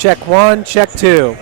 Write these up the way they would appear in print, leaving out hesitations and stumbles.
Check 1, check 2.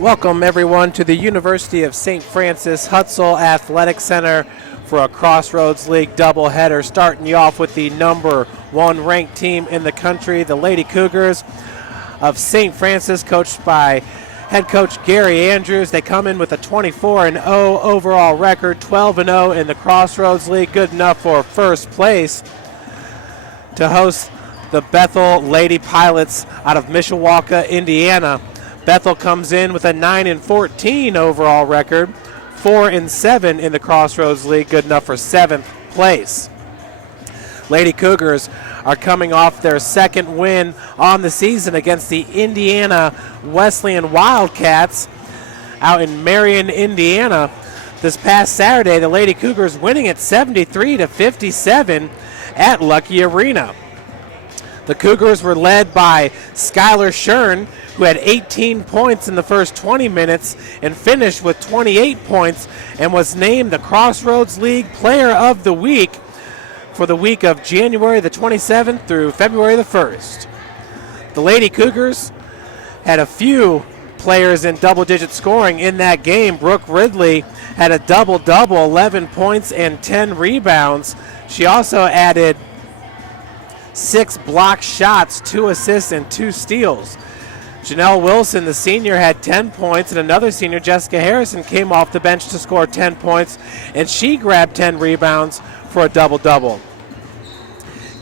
Welcome everyone to the University of St. Francis Hutzel Athletic Center for a Crossroads League doubleheader, starting you off with the number 1 ranked team in the country, the Lady Cougars of St. Francis, coached by head coach Gary Andrews. They come in with a 24-0 overall record, 12-0 in the Crossroads League, good enough for first place to host the Bethel Lady Pilots out of Mishawaka, Indiana. Bethel comes in with a 9-14 overall record, 4-7 in the Crossroads League, good enough for 7th place. Lady Cougars are coming off their second win on the season against the Indiana Wesleyan Wildcats out in Marion, Indiana. This past Saturday, the Lady Cougars winning at 73-57 at Lucky Arena. The Cougars were led by Skylar Shern, who had 18 points in the first 20 minutes and finished with 28 points and was named the Crossroads League Player of the Week for the week of January the 27th through February the 1st. The Lady Cougars had a few players in double-digit scoring in that game. Brooke Ridley had a double-double, 11 points and 10 rebounds. She also added 6 block shots, 2 assists, and 2 steals. Janelle Wilson, the senior, had 10 points, and another senior, Jessica Harrison, came off the bench to score 10 points, and she grabbed 10 rebounds for a double-double.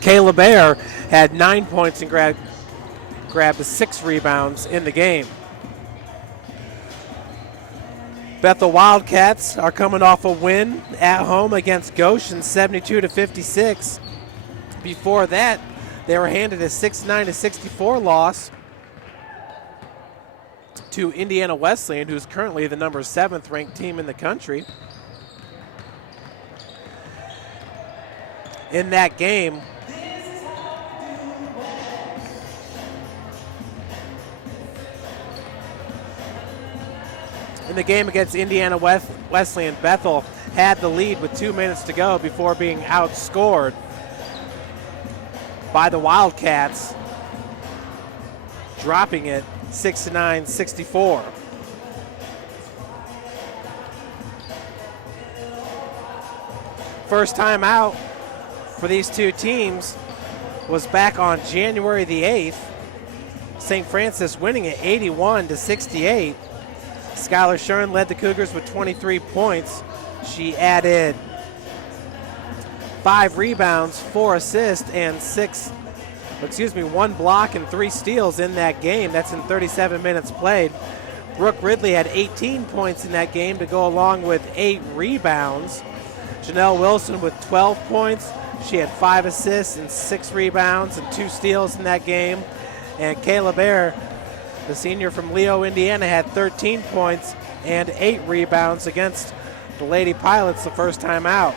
Kayla Baer had 9 points and grabbed 6 rebounds in the game. Bethel Wildcats are coming off a win at home against Goshen, 72-56. Before that, they were handed a 69-64 loss to Indiana Wesleyan, who's currently the number 7th ranked team in the country. In that game, against Indiana Wesleyan, Bethel had the lead with 2 minutes to go before being outscored by the Wildcats, dropping it 69-64. First time out for these two teams was back on January the 8th. St. Francis winning at 81-68. Skylar Shern led the Cougars with 23 points. She added 5 rebounds, 4 assists, and 1 block and 3 steals in that game. That's in 37 minutes played. Brooke Ridley had 18 points in that game to go along with 8 rebounds. Janelle Wilson with 12 points. She had 5 assists and 6 rebounds and 2 steals in that game. And Kayla Baer, the senior from Leo, Indiana, had 13 points and 8 rebounds against the Lady Pilots the first time out.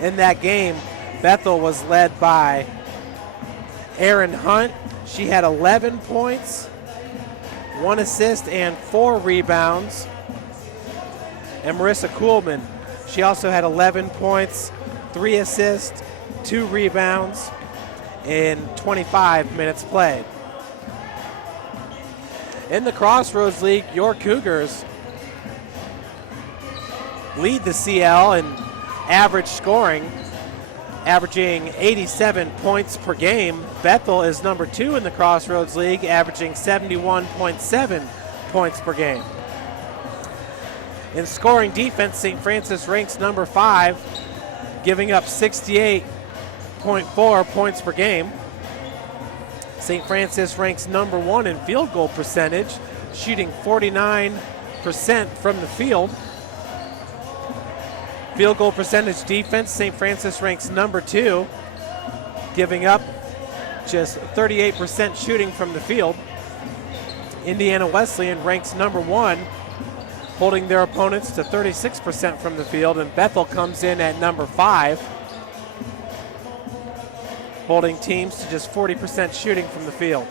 In that game, Bethel was led by Erin Hunt. She had 11 points, 1 assist, and 4 rebounds. And Marissa Kuhlman, she also had 11 points, 3 assists, 2 rebounds in 25 minutes played. In the Crossroads League, your Cougars lead the CL in average scoring, averaging 87 points per game. Bethel is number 2 in the Crossroads League, averaging 71.7 points per game. In scoring defense, St. Francis ranks number 5, giving up 68.4 points per game. St. Francis ranks number 1 in field goal percentage, shooting 49% from the field. Field goal percentage defense, St. Francis ranks number 2, giving up just 38% shooting from the field. Indiana Wesleyan ranks number 1, holding their opponents to 36% from the field, and Bethel comes in at number 5, holding teams to just 40% shooting from the field.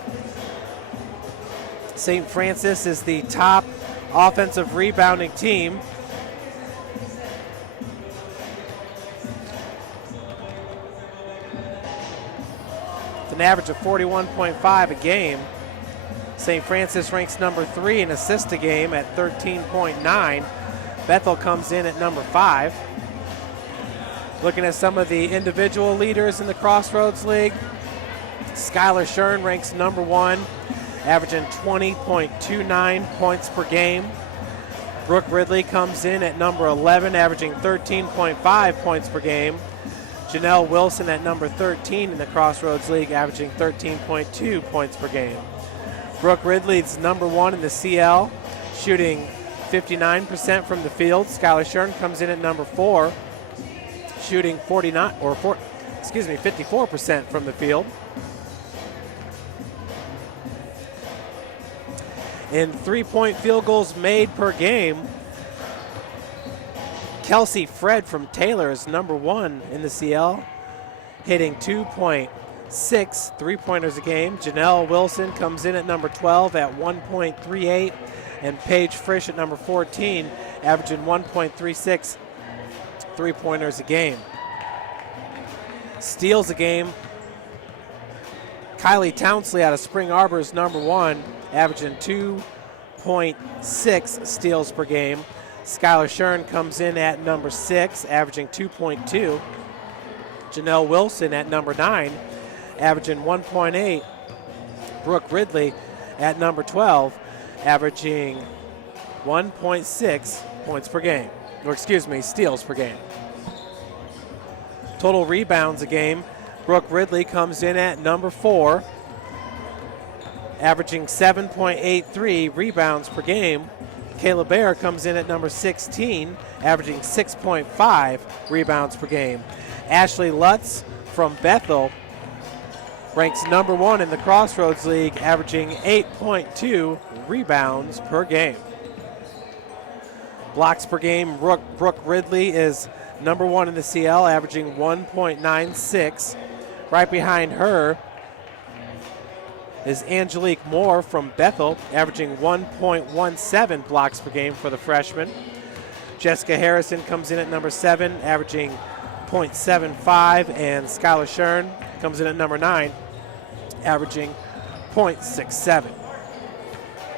St. Francis is the top offensive rebounding team. An average of 41.5 a game. St. Francis ranks number 3 in assists a game at 13.9. Bethel comes in at number 5. Looking at some of the individual leaders in the Crossroads League, Skylar Shern ranks number 1, averaging 20.29 points per game. Brooke Ridley comes in at number 11, averaging 13.5 points per game. Janelle Wilson at number 13 in the Crossroads League, averaging 13.2 points per game. Brooke Ridley's number 1 in the CL, shooting 59% from the field. Skylar Shern comes in at number 4, shooting 54% from the field. In three-point field goals made per game, Kelsey Fred from Taylor is number 1 in the CL, hitting 2.6 three-pointers a game. Janelle Wilson comes in at number 12 at 1.38, and Paige Frisch at number 14, averaging 1.36 three-pointers a game. Steals a game, Kylie Townsley out of Spring Arbor is number 1, averaging 2.6 steals per game. Skylar Shern comes in at number 6, averaging 2.2. Janelle Wilson at number 9, averaging 1.8. Brooke Ridley at number 12, averaging 1.6 points per game. Steals per game. Total rebounds a game, Brooke Ridley comes in at number 4, averaging 7.83 rebounds per game. Kayla Bear comes in at number 16, averaging 6.5 rebounds per game. Ashley Lutz from Bethel ranks number 1 in the Crossroads League, averaging 8.2 rebounds per game. Blocks per game, Brooke Ridley is number 1 in the CL, averaging 1.96. Right behind her is Angelique Moore from Bethel, averaging 1.17 blocks per game for the freshman. Jessica Harrison comes in at number 7, averaging 0.75, and Skylar Shern comes in at number 9, averaging 0.67.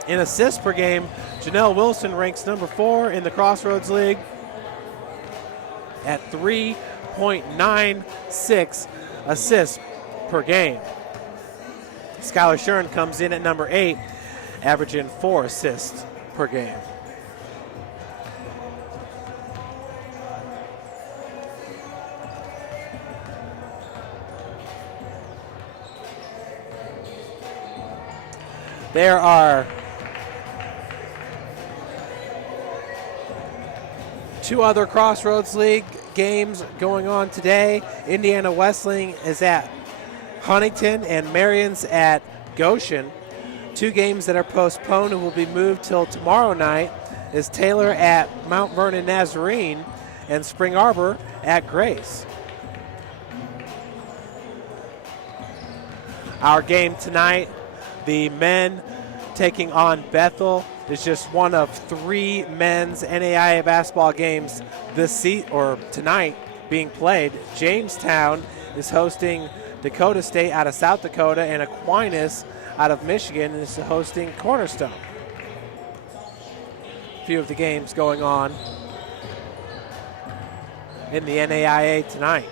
In assists per game, Janelle Wilson ranks number 4 in the Crossroads League at 3.96 assists per game. Skylar Shern comes in at number 8, averaging 4 assists per game. There are 2 other Crossroads League games going on today. Indiana Wesleyan is at Huntington and Marion's at Goshen. 2 games that are postponed and will be moved till tomorrow night is Taylor at Mount Vernon Nazarene and Spring Arbor at Grace. Our game tonight, the men taking on Bethel, is just one of 3 men's NAIA basketball games tonight being played. Jamestown is hosting Dakota State out of South Dakota, and Aquinas out of Michigan is hosting Cornerstone. A few of the games going on. in the NAIA tonight.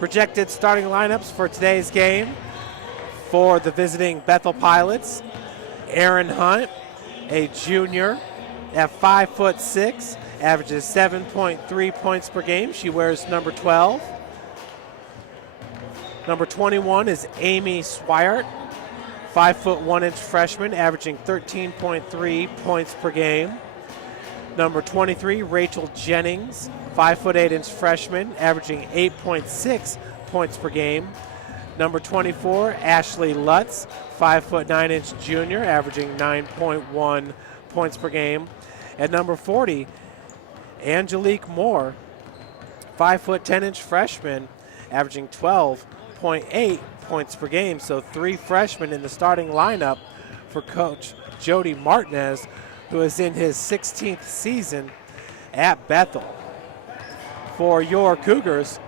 Projected starting lineups for today's game for the visiting Bethel Pilots. Aaron Hunt, a junior at 5'6", averages 7.3 points per game. She wears number 12. Number 21 is Amy Swihart, 5'1" freshman, averaging 13.3 points per game. Number 23, Rachel Jennings, 5'8" freshman, averaging 8.6 points per game. Number 24, Ashley Lutz, 5'9" junior, averaging 9.1 points per game. At number 40, Angelique Moore, 5'10" freshman, averaging 12.8 points per game. So 3 freshmen in the starting lineup for Coach Jody Martinez, who is in his 16th season at Bethel. For your Cougars,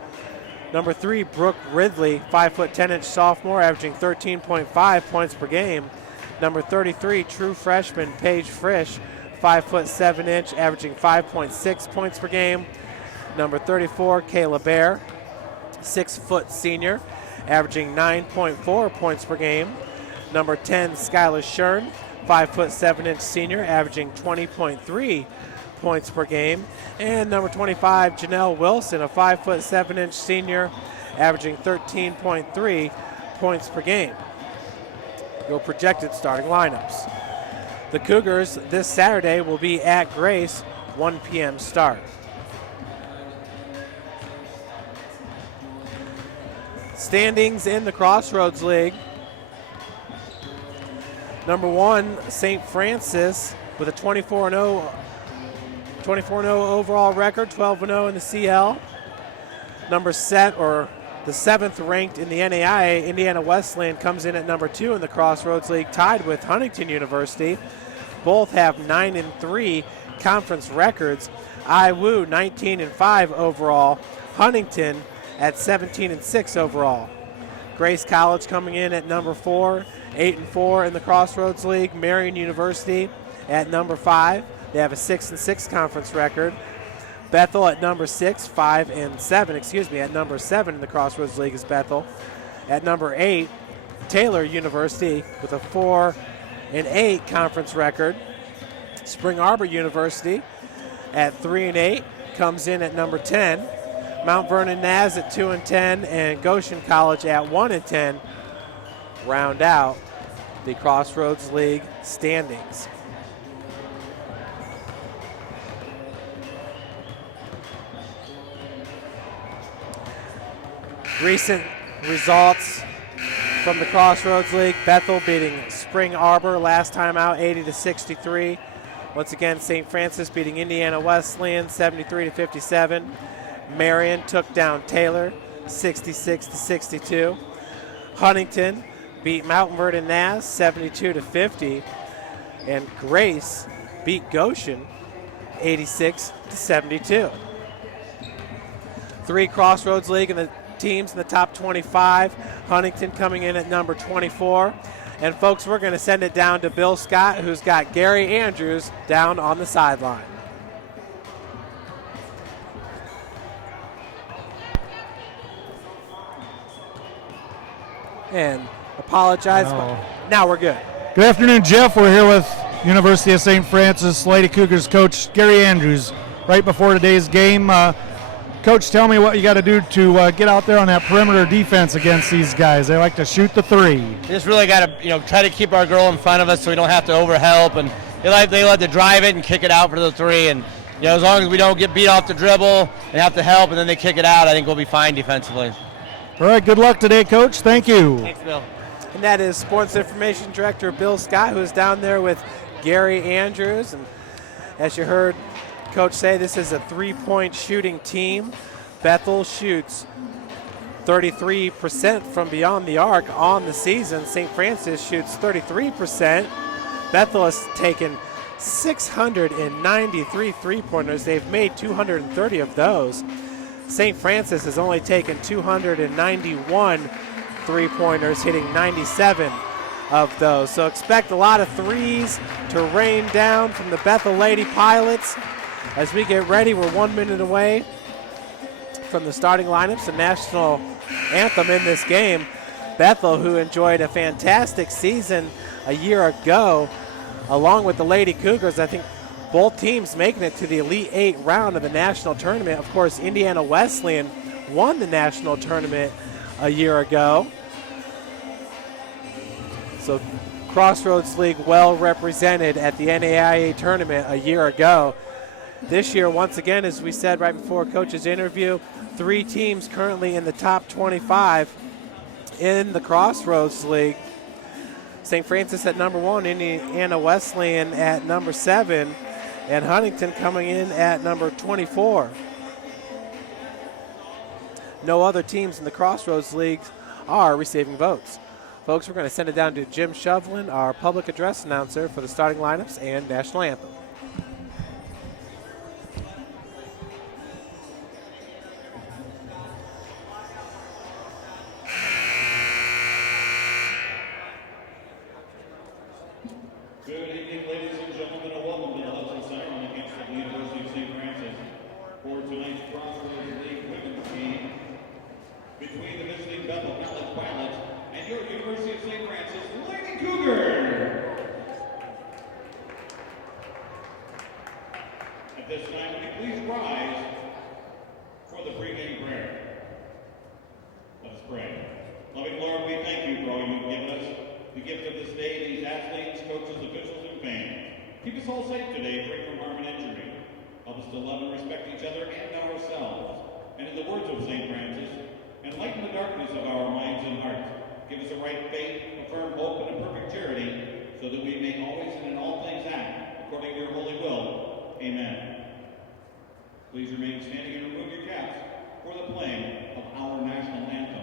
number 3, Brooke Ridley, 5'10" sophomore, averaging 13.5 points per game. Number 33, true freshman Paige Frisch, 5'7", averaging 5.6 points per game. Number 34, Kayla Bear, 6' senior, averaging 9.4 points per game. Number 10, Skylar Shern, 5'7" senior, averaging 20.3 points per game. And number 25, Janelle Wilson, a 5'7" senior, averaging 13.3 points per game. Your projected starting lineups. The Cougars this Saturday will be at Grace, 1 p.m. start. Standings in the Crossroads League. Number 1, St. Francis with a 24-0 overall record, 12-0 in the CL. Number 7, or the 7th ranked in the NAIA, Indiana Wesleyan comes in at number 2 in the Crossroads League, tied with Huntington University. Both have 9-3 conference records. IWU 19-5 overall. Huntington at 17-6 overall. Grace College coming in at number 4, 8-4 in the Crossroads League. Marian University at number 5. They have a 6-6 conference record. Bethel at number 6, 5-7. At number 7 in the Crossroads League is Bethel. At number 8, Taylor University with a 4-8 conference record. Spring Arbor University at 3-8 comes in at number 10. Mount Vernon Naz at 2-10, and Goshen College at 1-10 round out the Crossroads League standings. Recent results from the Crossroads League: Bethel beating Spring Arbor last time out, 80-63. Once again, St. Francis beating Indiana Wesleyan, 73-57. Marian took down Taylor, 66-62. Huntington beat Mount Vernon Naz, 72-50. And Grace beat Goshen, 86-72. 3 Crossroads League and the teams in the top 25. Huntington coming in at number 24. And folks, we're going to send it down to Bill Scott, who's got Gary Andrews down on the sideline. And apologize. Now we're good. Good afternoon, Jeff. We're here with University of St. Francis Lady Cougars coach Gary Andrews right before today's game. Coach, tell me what you got to do to get out there on that perimeter defense against these guys. They like to shoot the 3. We just really got to, try to keep our girl in front of us so we don't have to overhelp, and they like to drive it and kick it out for the 3. And as long as we don't get beat off the dribble and have to help, and then they kick it out, I think we'll be fine defensively. All right, good luck today, Coach. Thank you. Thanks, Bill. And that is Sports Information Director Bill Scott, who is down there with Gary Andrews. And as you heard Coach say, this is a 3-point shooting team. Bethel shoots 33% from beyond the arc on the season. St. Francis shoots 33%. Bethel has taken 693 three-pointers. They've made 230 of those. St. Francis has only taken 291 three-pointers, hitting 97 of those. So expect a lot of threes to rain down from the Bethel Lady Pilots as we get ready. We're 1 minute away from the starting lineups, the national anthem in this game. Bethel, who enjoyed a fantastic season a year ago, along with the Lady Cougars. I think both teams making it to the Elite Eight round of the national tournament. Of course, Indiana Wesleyan won the national tournament a year ago. So Crossroads League well represented at the NAIA tournament a year ago. This year, once again, as we said right before Coach's interview, 3 teams currently in the top 25 in the Crossroads League. St. Francis at number 1, Indiana Wesleyan at number 7, and Huntington coming in at number 24. No other teams in the Crossroads League are receiving votes. Folks, we're going to send it down to Jim Shovlin, our public address announcer, for the starting lineups and national anthem. Good evening, ladies and gentlemen, and welcome to the Hudson Center on the campus of the University of St. Francis for tonight's Crossroads League women's game between the visiting Bethel College Pilots and your University of St. Francis Lady Cougars. At this time, would you please rise for the pregame prayer? Let us pray. Loving Lord, we thank you for all you've given us, the gift of this day, these athletes, coaches, officials, and fans. Keep us all safe today, free from harm and injury. Help us to love and respect each other and ourselves. And in the words of St. Francis, enlighten the darkness of our minds and hearts. Give us a right faith, a firm hope, and a perfect charity, so that we may always and in all things act according to your holy will. Amen. Please remain standing and remove your caps for the playing of our national anthem.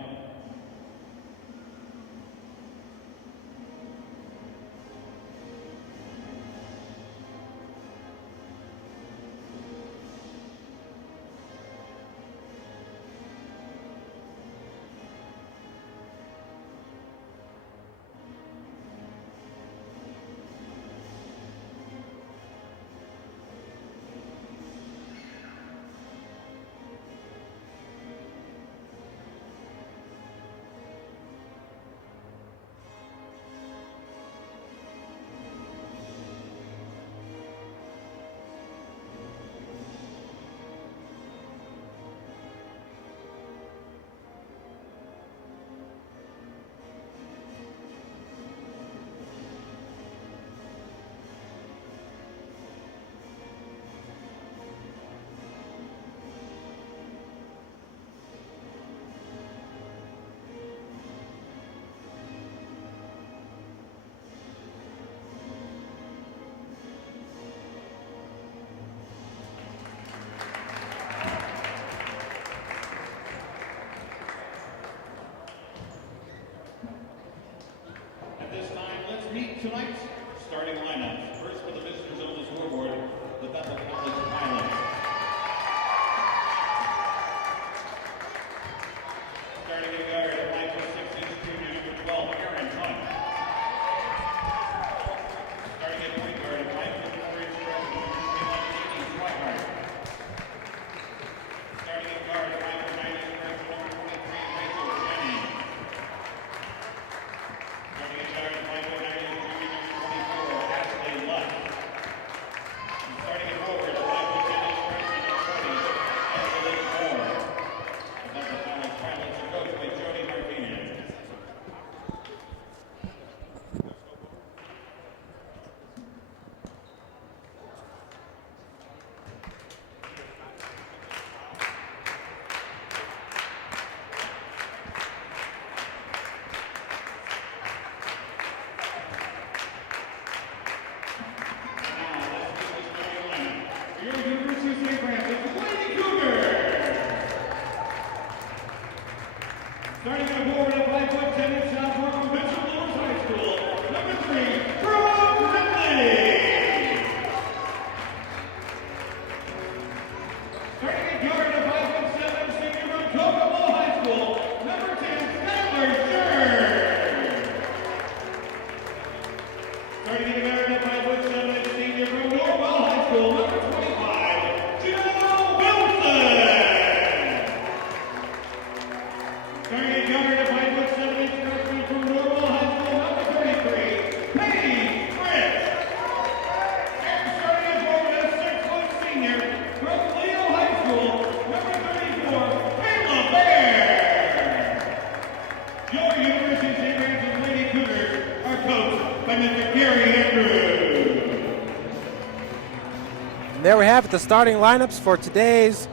And there we have it, the starting lineups for today's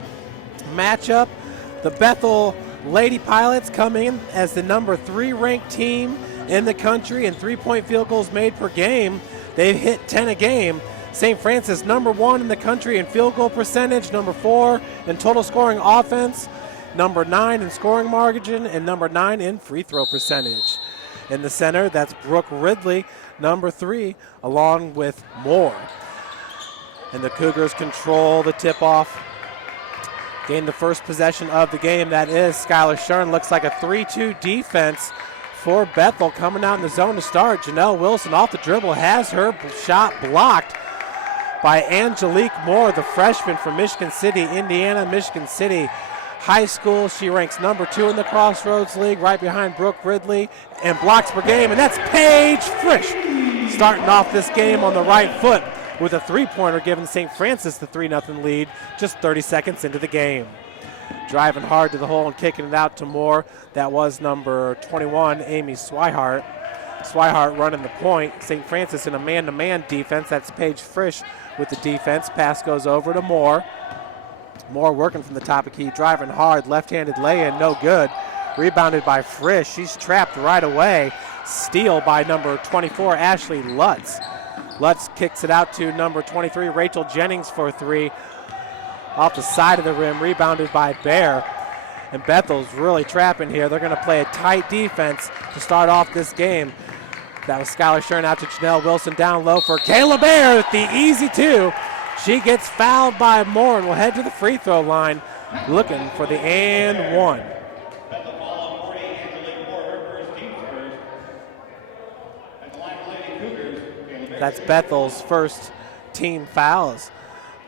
matchup. The Bethel Lady Pilots come in as the number 3 ranked team in the country in 3-point field goals made per game. They've hit 10 a game. St. Francis number 1 in the country in field goal percentage, number 4 in total scoring offense, number 9 in scoring margin, and number 9 in free throw percentage. In the center, that's Brooke Ridley, number 3, along with Moore. And the Cougars control the tip-off. Gain the first possession of the game. That is Skylar Shern. Looks like a 3-2 defense for Bethel coming out in the zone to start. Janelle Wilson off the dribble has her shot blocked by Angelique Moore, the freshman from Michigan City, Indiana. Michigan City High School. She ranks number 2 in the Crossroads League, right behind Brooke Ridley, and blocks per game. And that's Paige Frisch starting off this game on the right foot with a 3-pointer, giving St. Francis the 3-0 lead just 30 seconds into the game. Driving hard to the hole and kicking it out to Moore. That was number 21, Amy Swihart. Swihart running the point. St. Francis in a man-to-man defense. That's Paige Frisch with the defense. Pass goes over to Moore. Moore working from the top of key, driving hard. Left-handed lay-in, no good. Rebounded by Frisch. She's trapped right away. Steal by number 24, Ashley Lutz. Lutz kicks it out to number 23, Rachel Jennings for 3. Off the side of the rim, rebounded by Bear. And Bethel's really trapping here. They're going to play a tight defense to start off this game. That was Skylar Shern out to Janelle Wilson down low for Kayla Bear with the easy 2. She gets fouled by Moore and will head to the free throw line looking for the and 1. That's Bethel's first team fouls.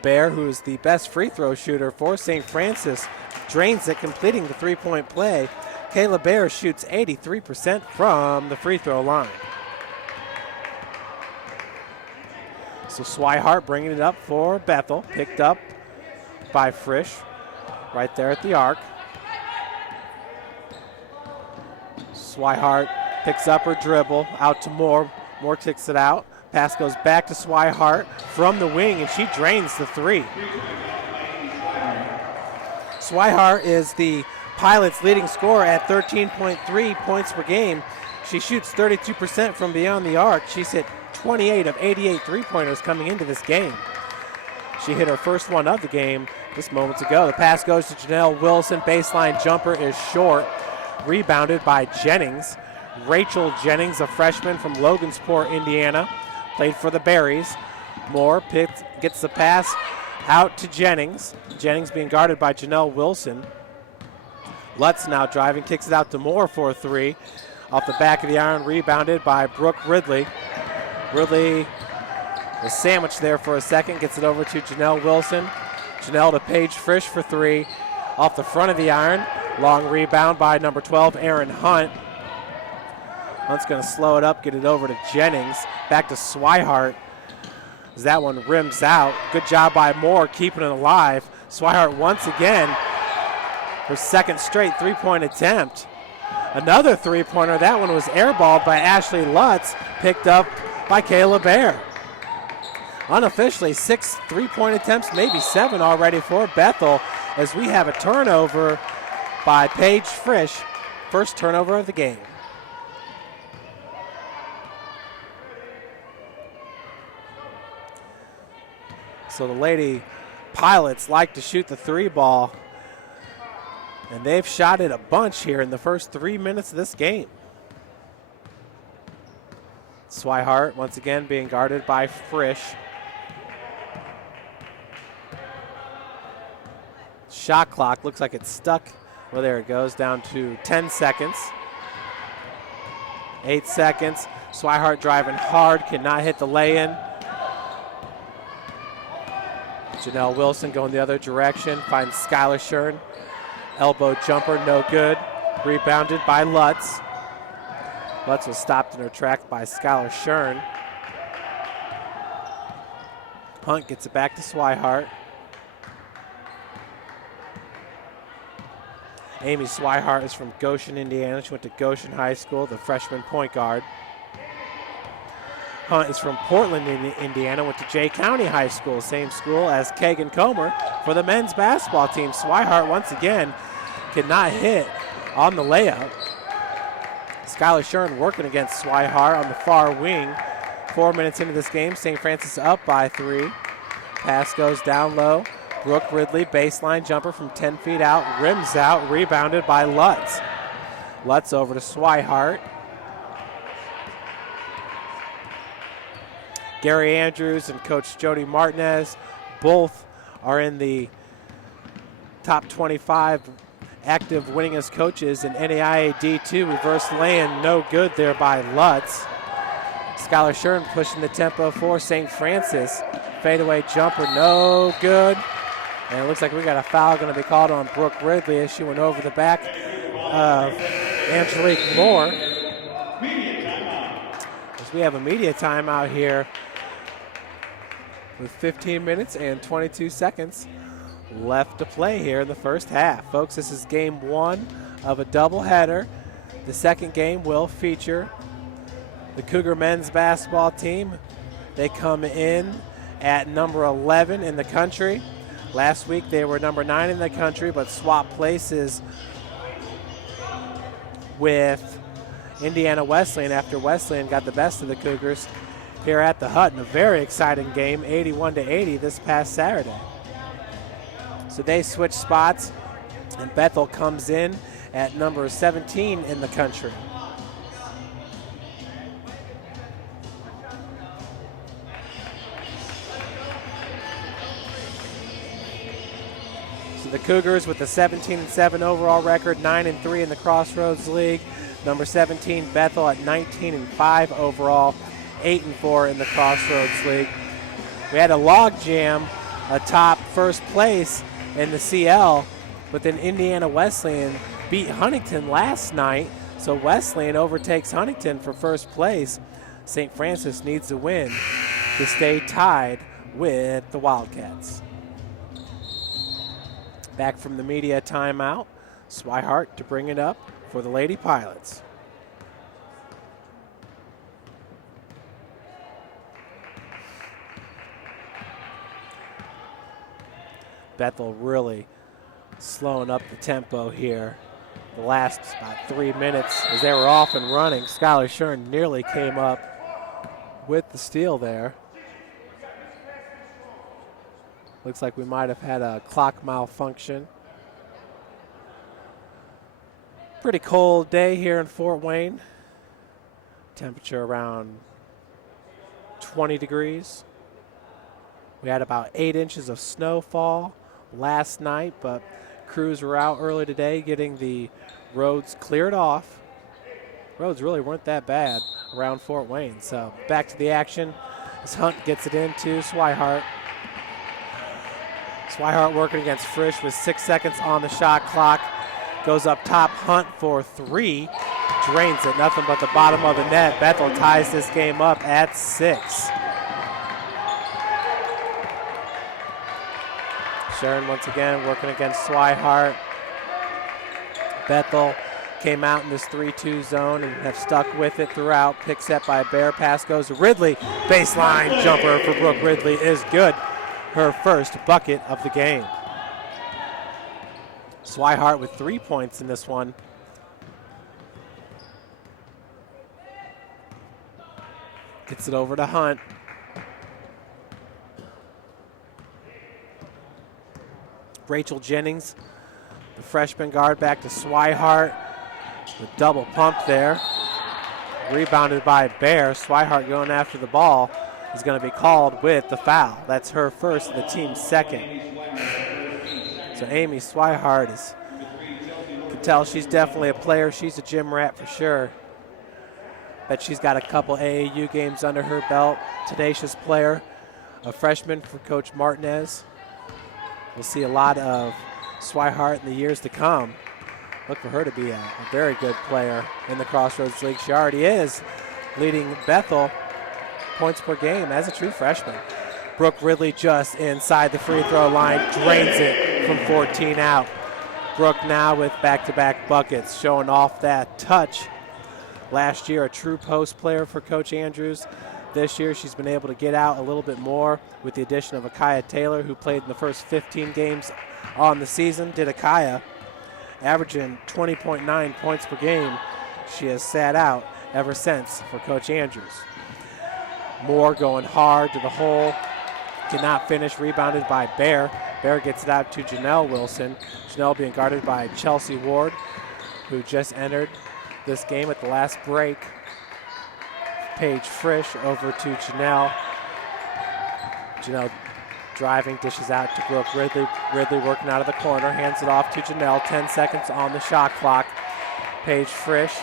Bear, who is the best free throw shooter for St. Francis, drains it, completing the 3-point play. Kayla Bear shoots 83% from the free throw line. So Swihart bringing it up for Bethel, picked up by Frisch right there at the arc. Swihart picks up her dribble out to Moore. Moore kicks it out. Pass goes back to Swihart from the wing, and she drains the 3. Swihart is the Pilots' leading scorer at 13.3 points per game. She shoots 32% from beyond the arc. She's hit 28 of 88 three-pointers coming into this game. She hit her first one of the game just moments ago. The pass goes to Janelle Wilson. Baseline jumper is short. Rebounded by Jennings. Rachel Jennings, a freshman from Logansport, Indiana. Played for the Berries. Moore gets the pass out to Jennings. Jennings being guarded by Janelle Wilson. Lutz now driving, kicks it out to Moore for a 3. Off the back of the iron, rebounded by Brooke Ridley. Ridley was sandwiched there for a second, gets it over to Janelle Wilson. Janelle to Paige Frisch for 3. Off the front of the iron, long rebound by number 12, Aaron Hunt. Hunt's going to slow it up, get it over to Jennings. Back to Swihart as that one rims out. Good job by Moore keeping it alive. Swihart once again, her second straight 3-point attempt. Another 3-pointer. That one was airballed by Ashley Lutz, picked up by Kayla Bear. Unofficially, 6 3-point attempts, maybe 7 already for Bethel, as we have a turnover by Paige Frisch. First turnover of the game. So the Lady Pilots like to shoot the 3 ball, and they've shot it a bunch here in the first 3 minutes of this game. Swihart once again being guarded by Frisch. Shot clock looks like it's stuck. Well, there it goes, down to 10 seconds. 8 seconds. Swihart driving hard, cannot hit the lay-in. Janelle Wilson going the other direction, finds Skylar Shern. Elbow jumper, no good. Rebounded by Lutz. Lutz was stopped in her track by Skylar Shern. Hunt gets it back to Swihart. Amy Swihart is from Goshen, Indiana. She went to Goshen High School, the freshman point guard. Hunt is from Portland, Indiana, went to Jay County High School, same school as Kagan Comer for the men's basketball team. Swihart once again could not hit on the layup. Skylar Shern working against Swihart on the far wing. 4 minutes into this game, St. Francis up by 3. Pass goes down low. Brooke Ridley, baseline jumper from 10 feet out, rims out, rebounded by Lutz. Lutz over to Swihart. Gary Andrews and Coach Jody Martinez both are in the top 25 active winningest coaches in NAIA D2. Reverse lay-in, no good there by Lutz. Skylar Shern pushing the tempo for St. Francis. Fadeaway jumper, no good. And it looks like we got a foul going to be called on Brooke Ridley as she went over the back of Angelique Moore. As we have a media timeout here with 15 minutes and 22 seconds left to play here in the first half. Folks, this is game 1 of a doubleheader. The second game will feature the Cougar men's basketball team. They come in at number 11 in the country. Last week they were number 9 in the country, but swapped places with Indiana Wesleyan after Wesleyan got the best of the Cougars here at the Hut in a very exciting game, 81-80 this past Saturday. So they switch spots, and Bethel comes in at number 17 in the country. The Cougars with a 17-7 overall record, 9-3 in the Crossroads League. Number 17, Bethel at 19-5 overall, 8-4 in the Crossroads League. We had a log jam atop first place in the CL, but then Indiana Wesleyan beat Huntington last night, so Wesleyan overtakes Huntington for first place. St. Francis needs to win to stay tied with the Wildcats. Back from the media timeout, Swihart to bring it up for the Lady Pilots. Bethel really slowing up the tempo here. The last about 3 minutes as they were off and running. Skylar Shern nearly came up with the steal there. Looks like we might have had a clock malfunction. Pretty cold day here in Fort Wayne. Temperature around 20 degrees. We had about 8 inches of snowfall last night, but crews were out early today getting the roads cleared off. Roads really weren't that bad around Fort Wayne. So back to the action as Hunt gets it into Swihart. Swihart working against Frisch with 6 seconds on the shot clock. Goes up top, Hunt for 3. Drains it, nothing but the bottom of the net. Bethel ties this game up at 6. Sharon once again working against Swihart. Bethel came out in this 3-2 zone and have stuck with it throughout. Pick set by Bear, pass goes to Ridley. Baseline jumper for Brooke Ridley is good. Her first bucket of the game. Swihart with 3 points in this one. Gets it over to Hunt. Rachel Jennings, the freshman guard, back to Swihart. The double pump there. Rebounded by Bear. Swihart going after the ball is going to be called with the foul. That's her first, the team's second. So Amy Swihart is, you can tell she's definitely a player. She's a gym rat for sure. Bet she's got a couple AAU games under her belt. Tenacious player, a freshman for Coach Martinez. We'll see a lot of Swihart in the years to come. Look for her to be a very good player in the Crossroads League. She already is, leading Bethel points per game as a true freshman. Brooke Ridley just inside the free throw line, drains it from 14 out. Brooke now with back-to-back buckets, showing off that touch. Last year, a true post player for Coach Andrews. This year she's been able to get out a little bit more with the addition of Akaya Taylor, who played in the first 15 games on the season. Did Akaya, averaging 20.9 points per game. She has sat out ever since for Coach Andrews. Moore going hard to the hole. Cannot finish, rebounded by Bear. Bear gets it out to Janelle Wilson. Janelle being guarded by Chelsea Ward, who just entered this game at the last break. Paige Frisch over to Janelle. Janelle driving, dishes out to Brooke Ridley. Ridley working out of the corner, hands it off to Janelle. 10 seconds on the shot clock. Paige Frisch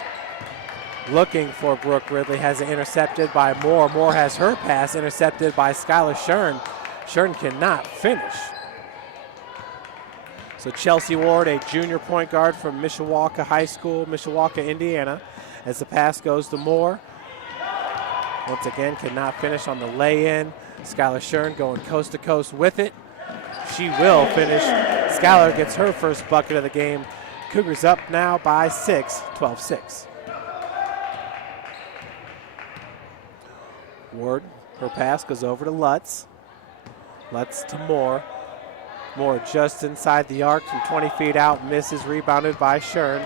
looking for Brooke Ridley, has it intercepted by Moore. Moore has her pass intercepted by Skylar Shern. Shern cannot finish. So Chelsea Ward, a junior point guard from Mishawaka High School, Mishawaka, Indiana, as the pass goes to Moore. Once again, cannot finish on the lay-in. Skylar Shern going coast to coast with it. She will finish. Skylar gets her first bucket of the game. Cougars up now by 6, 12-6. Ward, her pass goes over to Lutz. Lutz to Moore. Moore just inside the arc from 20 feet out, misses, rebounded by Shern.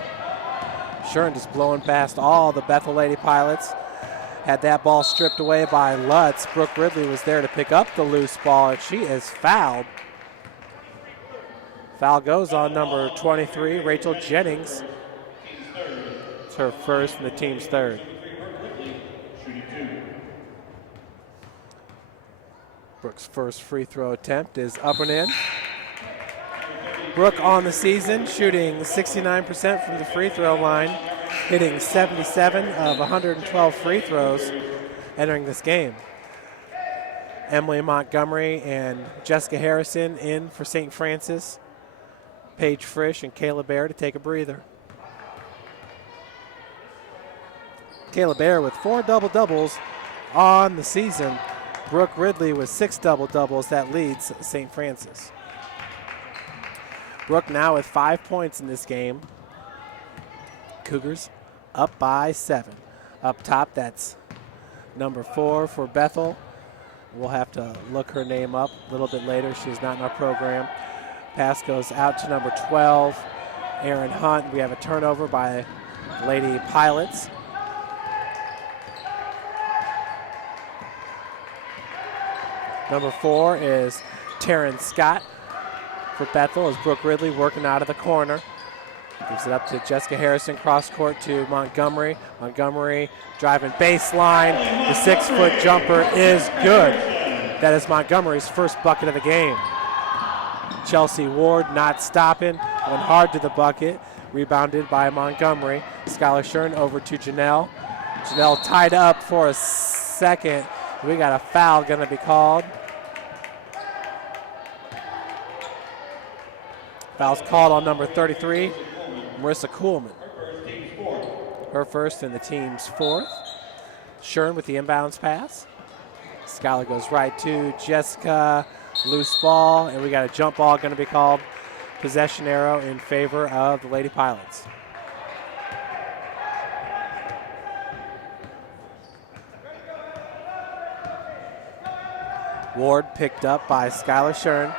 Shern just blowing past all the Bethel Lady Pilots. Had that ball stripped away by Lutz. Brooke Ridley was there to pick up the loose ball, and she is fouled. Foul goes on number 23, Rachel Jennings. It's her first and the team's third. Brooke's first free throw attempt is up and in. Brooke on the season, shooting 69% from the free throw line, hitting 77 of 112 free throws entering this game. Emily Montgomery and Jessica Harrison in for St. Francis. Paige Frisch and Kayla Bear to take a breather. Kayla Bear with 4 double-doubles on the season. Brooke Ridley with 6 double-doubles. That leads St. Francis. Brooke now with 5 points in this game. Cougars up by 7. Up top, that's number 4 for Bethel. We'll have to look her name up a little bit later. She's not in our program. Pass goes out to number 12, Aaron Hunt. We have a turnover by Lady Pilots. Number 4 is Taryn Scott for Bethel as Brooke Ridley working out of the corner. Gives it up to Jessica Harrison, cross court to Montgomery. Montgomery driving baseline. The 6-foot jumper is good. That is Montgomery's first bucket of the game. Chelsea Ward not stopping, went hard to the bucket, rebounded by Montgomery. Skylar Shern over to Janelle. Janelle tied up for a second. We got a foul going to be called. Foul's called on number 33, Marissa Kuhlman. Her first and the team's 4th. Shern with the inbounds pass. Skylar goes right to Jessica. Loose ball, and we got a jump ball going to be called. Possession arrow in favor of the Lady Pilots. Ward picked up by Skylar Shern.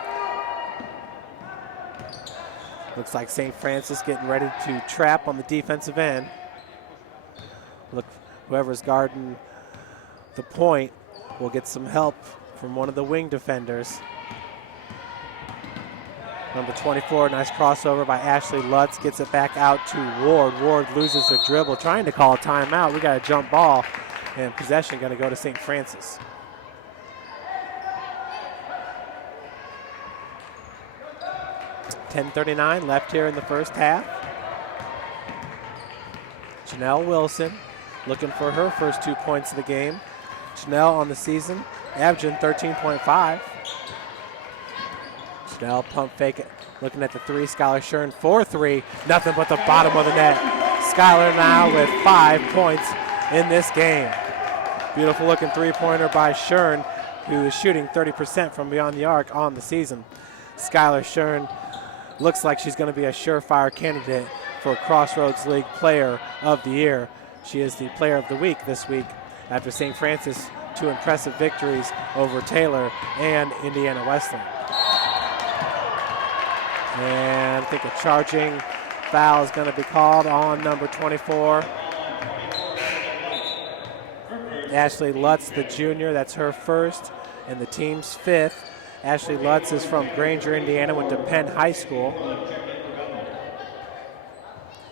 Looks like St. Francis getting ready to trap on the defensive end. Look, whoever's guarding the point will get some help from one of the wing defenders. Number 24, nice crossover by Ashley Lutz, gets it back out to Ward. Ward loses her dribble, trying to call a timeout. We got a jump ball, and possession going to go to St. Francis. .39 left here in the first half. Janelle Wilson looking for her first 2 points of the game. Janelle on the season averaging 13.5. Janelle pump fake it, looking at the 3. Skylar Shern 4-3, nothing but the bottom of the net. Skylar now with 5 points in this game. Beautiful looking 3-pointer by Shern, who is shooting 30% from beyond the arc on the season. Skylar Shern looks like she's going to be a surefire candidate for Crossroads League Player of the Year. She is the Player of the Week this week after St. Francis two impressive victories over Taylor and Indiana Wesleyan. And I think a charging foul is going to be called on number 24. Ashley Lutz, the junior, that's her first and the team's fifth. Ashley Lutz is from Granger, Indiana, went to Penn High School.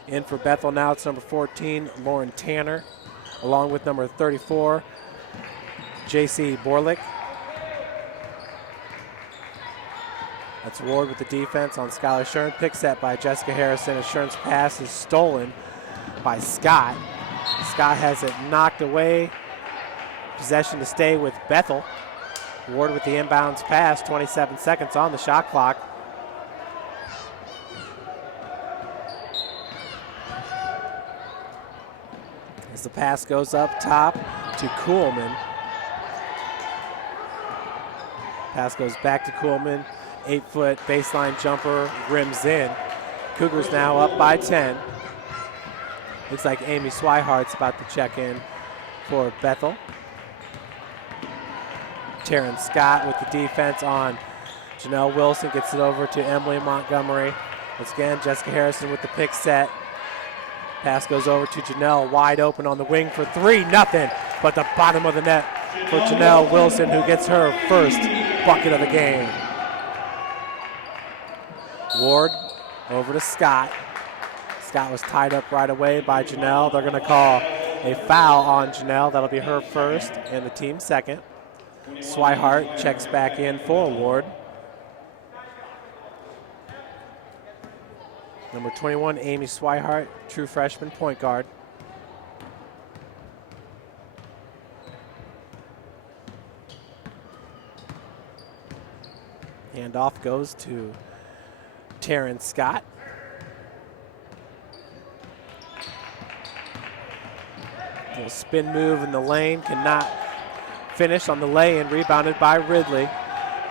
In for Bethel now, it's number 14, Lauren Tanner, along with number 34, J.C. Borlick. That's Ward with the defense on Skylar Shern. Pick set by Jessica Harrison. And Shern's pass is stolen by Scott. Scott has it knocked away. Possession to stay with Bethel. Ward with the inbounds pass. 27 seconds on the shot clock. As the pass goes up top to Kuhlman. Pass goes back to Kuhlman. 8-foot baseline jumper rims in. Cougars now up by 10. Looks like Amy Swihart's about to check in for Bethel. Taryn Scott with the defense on Janelle Wilson, gets it over to Emily Montgomery. Once again, Jessica Harrison with the pick set. Pass goes over to Janelle, wide open on the wing for 3-0, but the bottom of the net for Janelle Wilson, who gets her first bucket of the game. Ward over to Scott. Scott was tied up right away by Janelle. They're going to call a foul on Janelle. That'll be her first and the team's second. Swihart checks back in for Ward. Number 21, Amy Swihart, true freshman point guard. Handoff goes to Taryn Scott. Little spin move in the lane, cannot finish on the lay-in, rebounded by Ridley.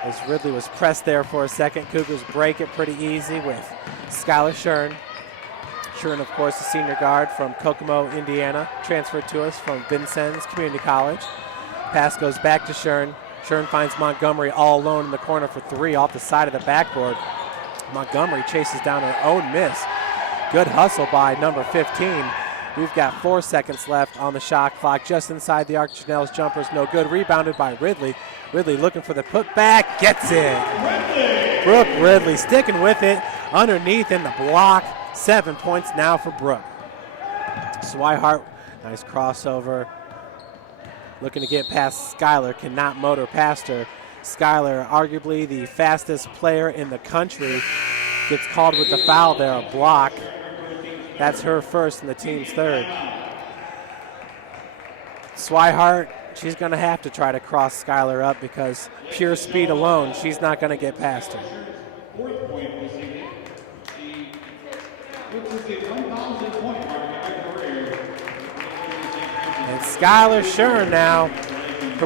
As Ridley was pressed there for a second, Cougars break it pretty easy with Skylar Shern. Shern, of course, a senior guard from Kokomo, Indiana, transferred to us from Vincennes Community College. Pass goes back to Shern. Shern finds Montgomery all alone in the corner for three off the side of the backboard. Montgomery chases down her own miss. Good hustle by number 15. We've got 4 seconds left on the shot clock. Just inside the arc, Janelle's jumper's no good. Rebounded by Ridley. Ridley looking for the putback, gets it. Brooke Ridley sticking with it underneath in the block. 7 points now for Brooke. Swihart, nice crossover. Looking to get past Skylar, cannot motor past her. Skylar, arguably the fastest player in the country, gets called with the foul there, a block. That's her first and the team's third. Swihart, she's going to have to try to cross Skylar up because pure speed alone, she's not going to get past her. And Skylar Shern now,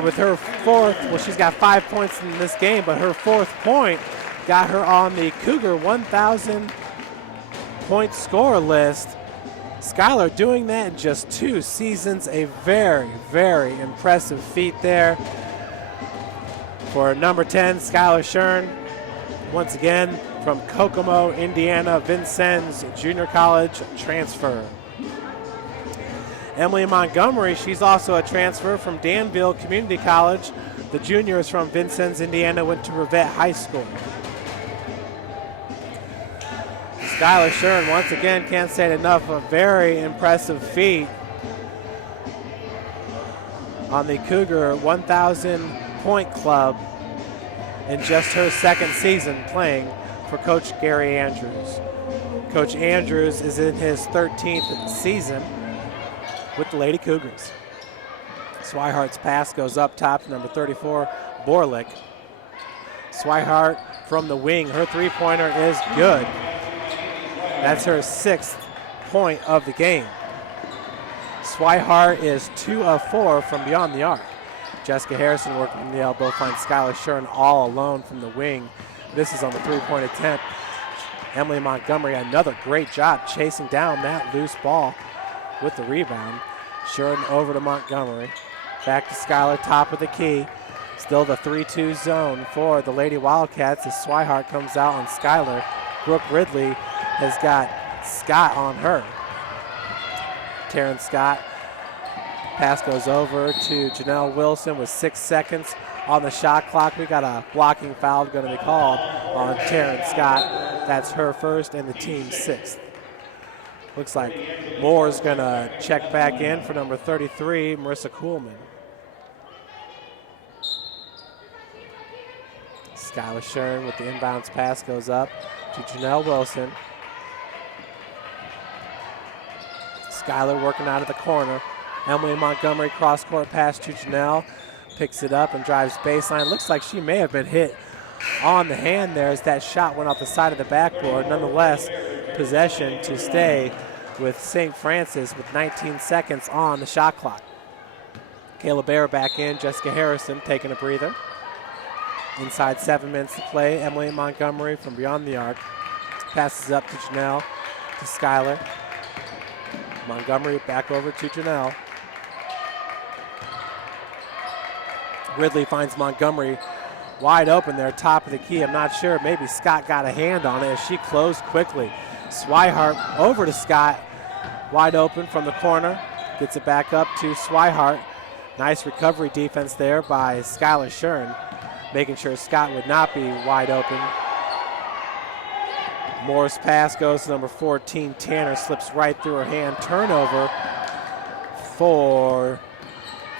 with her fourth, well, she's got 5 points in this game, but her fourth point got her on the Cougar 1,000 point score list. Skylar doing that in just 2 seasons, a very, very impressive feat there for number 10, Skylar Shern. Once again, from Kokomo, Indiana, Vincennes Junior College transfer. Emily Montgomery, she's also a transfer from Danville Community College. The junior is from Vincennes, Indiana, went to Rivette High School. Skylar Shern, once again, can't say it enough, a very impressive feat on the Cougar 1,000 point club in just her second season playing for Coach Gary Andrews. Coach Andrews is in his 13th season with the Lady Cougars. Swihart's pass goes up top to number 34, Borlick. Swihart from the wing, her three-pointer is good. That's her 6th point of the game. Swihart is 2 of 4 from beyond the arc. Jessica Harrison working from the elbow, finds Skylar Shern all alone from the wing. This is on the three-point attempt. Emily Montgomery, another great job chasing down that loose ball with the rebound. Shern over to Montgomery. Back to Skylar, top of the key. Still the 3-2 zone for the Lady Wildcats as Swihart comes out on Skylar. Brooke Ridley has got Scott on her. Taryn Scott. Pass goes over to Janelle Wilson with 6 seconds on the shot clock. We got a blocking foul going to be called on Taryn Scott. That's her first and the team's 6th. Looks like Moore's going to check back in for number 33, Marissa Kuhlman. Skylar Shern with the inbounds pass goes up to Janelle Wilson. Skylar working out of the corner. Emily Montgomery cross-court pass to Janelle. Picks it up and drives baseline. Looks like she may have been hit on the hand there as that shot went off the side of the backboard. Nonetheless, possession to stay with St. Francis with 19 seconds on the shot clock. Kayla Bear back in. Jessica Harrison taking a breather. Inside 7 minutes to play. Emily Montgomery from beyond the arc. Passes up to Janelle, to Skylar. Montgomery back over to Janelle. Ridley finds Montgomery wide open there, top of the key. I'm not sure. Maybe Scott got a hand on it as she closed quickly. Swihart over to Scott. Wide open from the corner. Gets it back up to Swihart. Nice recovery defense there by Skylar Shern, making sure Scott would not be wide open. Moore's pass goes to number 14, Tanner, slips right through her hand. Turnover for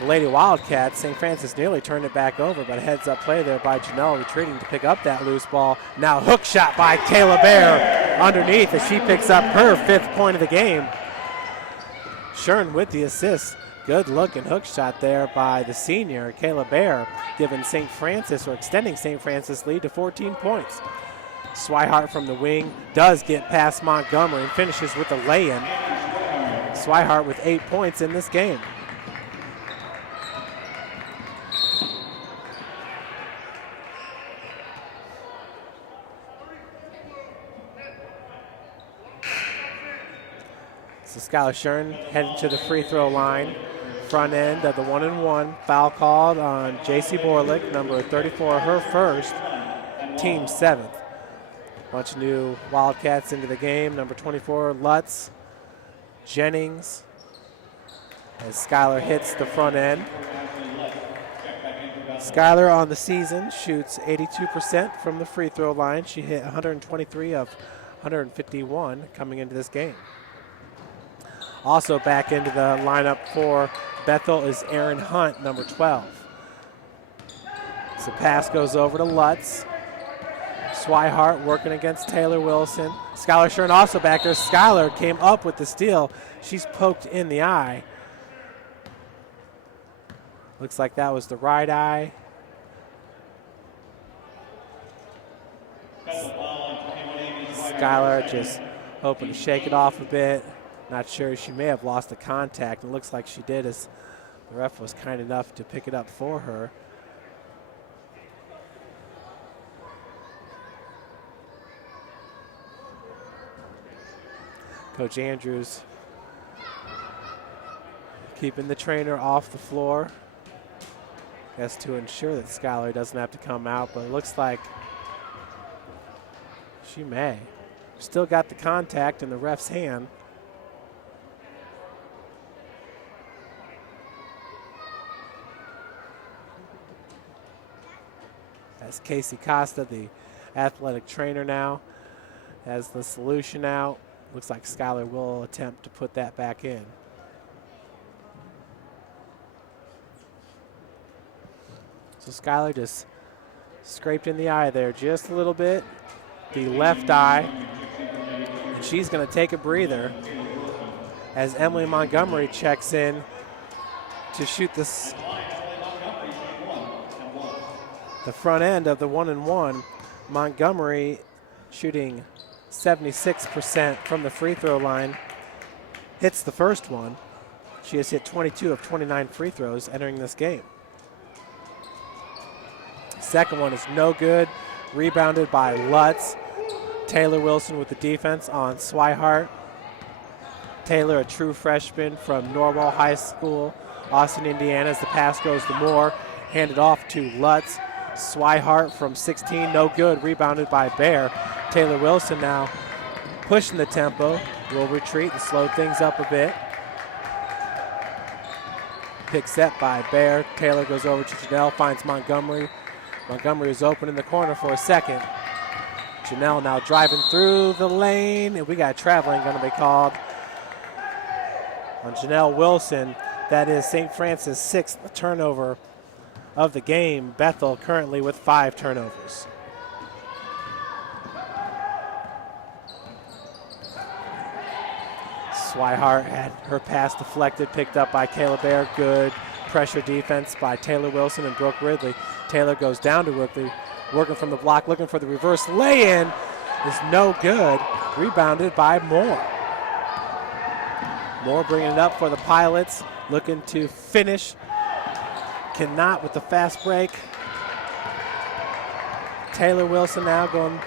the Lady Wildcats. St. Francis nearly turned it back over, but a heads-up play there by Janelle, retreating to pick up that loose ball. Now hook shot by Kayla Bear underneath as she picks up her 5th point of the game. Shern with the assist. Good looking hook shot there by the senior, Kayla Bear, giving St. Francis, or extending St. Francis' lead to 14 points. Swihart from the wing does get past Montgomery and finishes with a lay-in. Swihart with 8 points in this game. So Skylar Shern heading to the free throw line. Front end of the 1-and-1. Foul called on J.C. Borlick, number 34, her first, team 7th. Bunch of new Wildcats into the game. Number 24, Lutz, Jennings, as Skylar hits the front end. Skylar on the season shoots 82% from the free throw line. She hit 123 of 151 coming into this game. Also back into the lineup for Bethel is Aaron Hunt, number 12. So pass goes over to Lutz. Swihart working against Taylor Wilson. Skylar Shern also back there. Skylar came up with the steal. She's poked in the eye. Looks like that was the right eye. Skylar just hoping to shake it off a bit. Not sure, she may have lost the contact. It looks like she did as the ref was kind enough to pick it up for her. Coach Andrews keeping the trainer off the floor. Guess to ensure that Skylar doesn't have to come out, but it looks like she may. Still got the contact in the ref's hand. As Casey Costa, the athletic trainer now, has the solution out. Looks like Skylar will attempt to put that back in. So Skylar just scraped in the eye there just a little bit, the left eye. And she's going to take a breather as Emily Montgomery checks in to shoot this. The front end of the 1-and-1. Montgomery shooting 76% from the free throw line. Hits the first one. She has hit 22 of 29 free throws entering this game. Second one is no good. Rebounded by Lutz. Taylor Wilson with the defense on Swihart. Taylor, a true freshman from Norwell High School, Austin, Indiana, as the pass goes to Moore. Handed off to Lutz. Swihart from 16, no good. Rebounded by Bear. Taylor Wilson now pushing the tempo. Will retreat and slow things up a bit. Pick set by Bear. Taylor goes over to Janelle, finds Montgomery. Montgomery is open in the corner for a second. Janelle now driving through the lane, and we got traveling going to be called on Janelle Wilson. That is St. Francis' 6th turnover of the game. Bethel currently with 5 turnovers. Swihart had her pass deflected, picked up by Kayla Bear. Good pressure defense by Taylor Wilson and Brooke Ridley. Taylor goes down to Ridley, working from the block, looking for the reverse lay-in. Is no good. Rebounded by Moore. Moore bringing it up for the Pilots, looking to finish. Cannot with the fast break. Taylor Wilson now going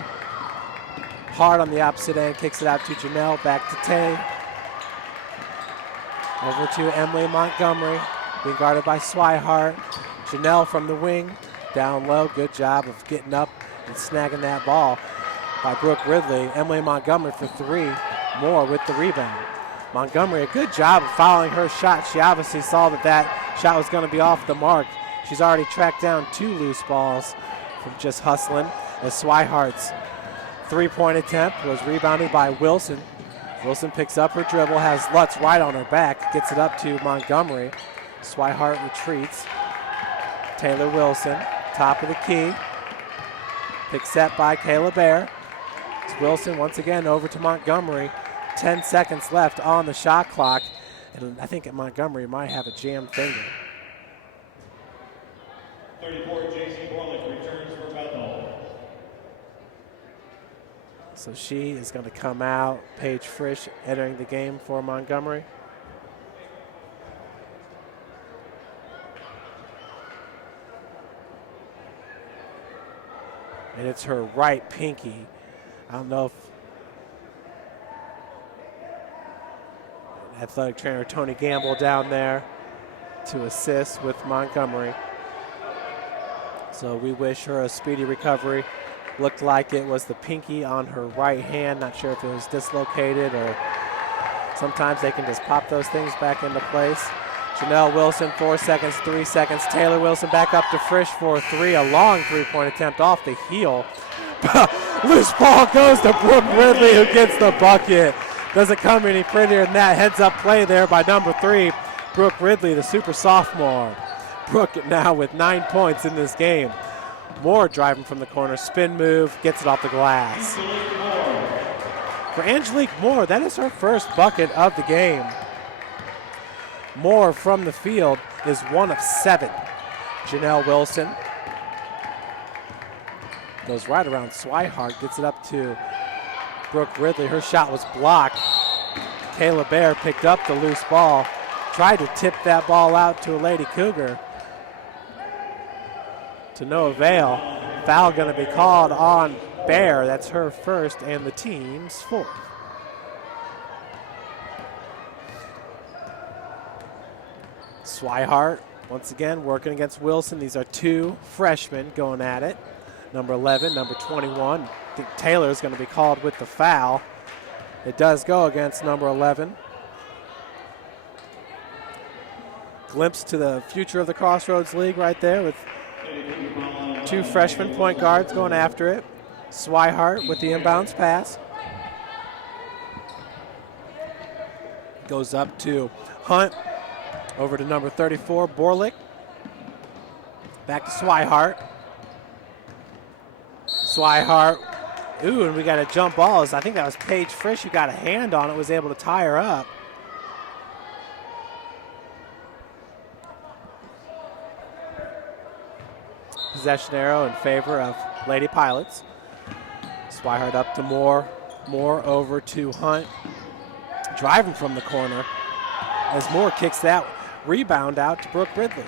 hard on the opposite end, kicks it out to Janelle, back to Tay. Over to Emily Montgomery, being guarded by Swihart. Janelle from the wing, down low. Good job of getting up and snagging that ball by Brooke Ridley. Emily Montgomery for 3. Moore with the rebound. Montgomery, a good job of following her shot. She obviously saw that that shot was going to be off the mark. She's already tracked down 2 loose balls from just hustling. As Swihart's 3-point attempt was rebounded by Wilson. Wilson picks up her dribble, has Lutz right on her back, gets it up to Montgomery. Swihart retreats. Taylor Wilson, top of the key. Pick set by Kayla Bear. It's Wilson once again over to Montgomery. 10 seconds left on the shot clock. And I think Montgomery might have a jammed finger. 34, J.C. Borlick returns for Bethel. So she is going to come out. Paige Frisch entering the game for Montgomery. And it's her right pinky. I don't know if athletic trainer Tony Gamble down there to assist with Montgomery. So we wish her a speedy recovery. Looked like it was the pinky on her right hand. Not sure if it was dislocated or sometimes they can just pop those things back into place. Janelle Wilson, 4 seconds, 3 seconds. Taylor Wilson back up to Frisch for 3. A long 3-point attempt off the heel. Loose ball goes to Brooke Ridley, who gets the bucket. Doesn't come any prettier than that. Heads up play there by number 3, Brooke Ridley, the super sophomore. Brooke now with 9 points in this game. Moore driving from the corner, spin move, gets it off the glass. For Angelique Moore, that is her first bucket of the game. Moore from the field is 1 of 7. Janelle Wilson goes right around Swihart, gets it up to Brooke Ridley. Her shot was blocked. Kayla Bear picked up the loose ball, tried to tip that ball out to a Lady Cougar. To no avail. Foul going to be called on Bear. That's her first and the team's 4th. Swihart once again working against Wilson. These are 2 freshmen going at it. Number 11, number 21. I think Taylor is going to be called with the foul. It does go against number 11. Glimpse to the future of the Crossroads League right there with 2 freshman point guards going after it. Swihart with the inbounds pass. Goes up to Hunt. Over to number 34, Borlick. Back to Swihart. Swihart. Ooh, and we got a jump ball. I think that was Paige Frisch who got a hand on it, was able to tie her up. Possession arrow in favor of Lady Pilots. Swihart up to Moore. Moore over to Hunt. Driving from the corner as Moore kicks that rebound out to Brooke Ridley.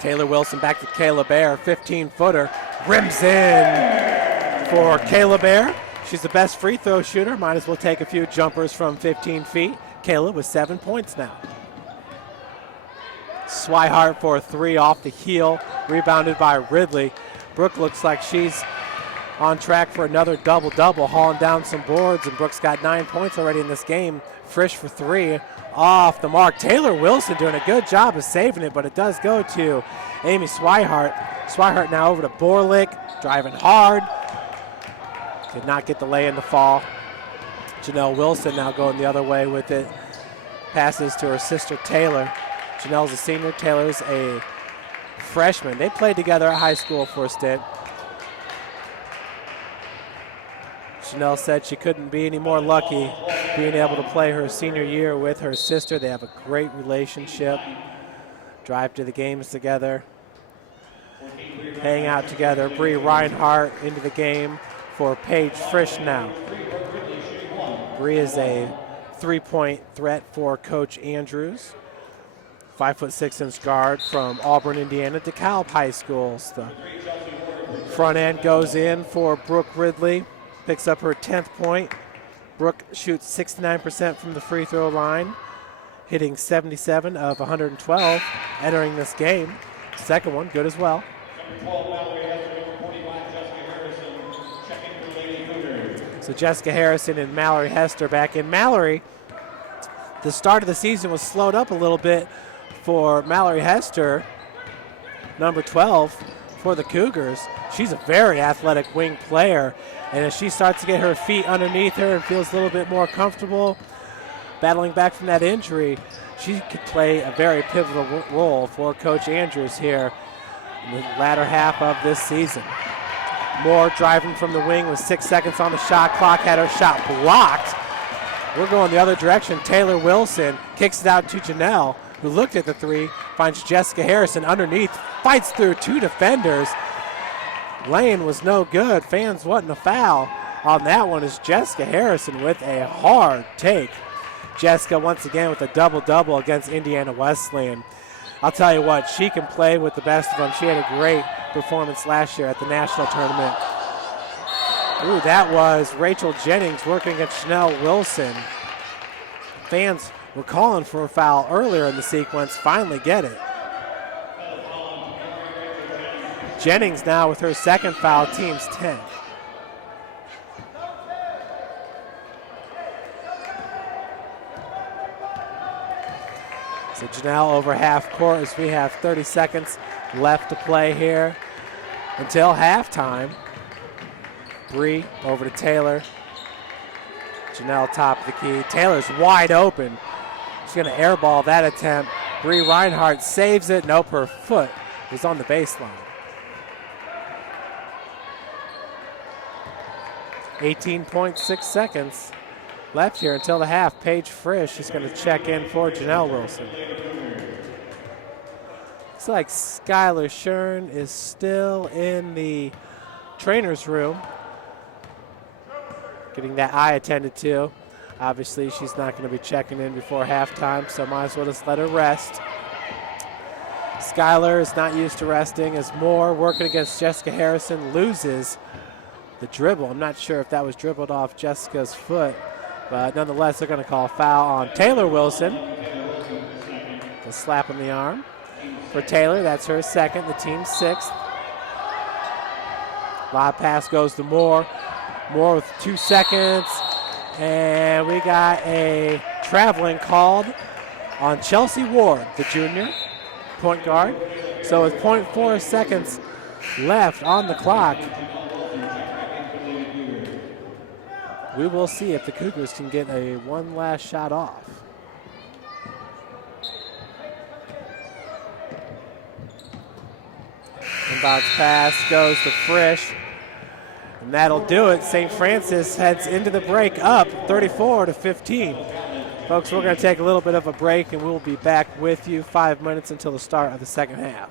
Taylor Wilson back to Kayla Bear, 15-footer, rims in for Kayla Bear. She's the best free throw shooter. Might as well take a few jumpers from 15 feet. Kayla with 7 points now. Swihart for a 3 off the heel, rebounded by Ridley. Brooke looks like she's on track for another double-double, hauling down some boards, and Brooke's got 9 points already in this game. Frisch for 3, off the mark. Taylor Wilson doing a good job of saving it, but it does go to Amy Swihart. Swihart now over to Borlick, driving hard. Did not get the lay in the fall. Janelle Wilson now going the other way with it. Passes to her sister Taylor. Janelle's a senior, Taylor's a freshman. They played together at high school for a stint. Janelle said she couldn't be any more lucky being able to play her senior year with her sister. They have a great relationship. Drive to the games together. Hang out together. Bree Reinhardt into the game for Paige Frisch now. Bree is a 3-point threat for Coach Andrews. 5'6" guard from Auburn, Indiana, DeKalb High Schools. The front end goes in for Brooke Ridley. Picks up her 10th point. Brooke shoots 69% from the free throw line, hitting 77 of 112 entering this game. Second one, good as well. So Jessica Harrison and Mallory Hester back in. Mallory, the start of the season was slowed up a little bit for Mallory Hester, number 12 for the Cougars. She's a very athletic wing player, and as she starts to get her feet underneath her and feels a little bit more comfortable battling back from that injury, she could play a very pivotal role for Coach Andrews here in the latter half of this season. Moore driving from the wing with 6 seconds on the shot clock, had her shot blocked. We're going the other direction. Taylor Wilson kicks it out to Janelle, who looked at the 3, finds Jessica Harrison underneath, fights through 2 defenders. Lane was no good. Fans wanting a foul on that one is Jessica Harrison with a hard take. Jessica once again with a double-double against Indiana Wesleyan. I'll tell you what, she can play with the best of them. She had a great performance last year at the national tournament. Ooh, that was Rachel Jennings working against Chanel Wilson. Fans were calling for a foul earlier in the sequence, finally get it. Jennings now with her second foul, team's 10th. So Janelle over half court as we have 30 seconds left to play here until halftime. Bree over to Taylor. Janelle top of the key. Taylor's wide open. She's going to airball that attempt. Bree Reinhardt saves it. Nope, her foot was on the baseline. 18.6 seconds left here until the half. Paige Frisch is going to check in for Janelle Wilson. Looks like Skylar Shern is still in the trainer's room, getting that eye attended to. Obviously, she's not going to be checking in before halftime, so might as well just let her rest. Skylar is not used to resting as Moore, working against Jessica Harrison, loses the dribble. I'm not sure if that was dribbled off Jessica's foot, but nonetheless, they're going to call a foul on Taylor Wilson. A slap on the arm for Taylor. That's her second, the team's 6th. Lob pass goes to Moore. Moore with 2 seconds. And we got a traveling called on Chelsea Ward, the junior point guard. So with 0.4 seconds left on the clock, we will see if the Cougars can get a one last shot off. Inbounds pass goes to Frisch. And that'll do it. St. Francis heads into the break up 34-15. Folks, we're going to take a little bit of a break, and we'll be back with you 5 minutes until the start of the second half.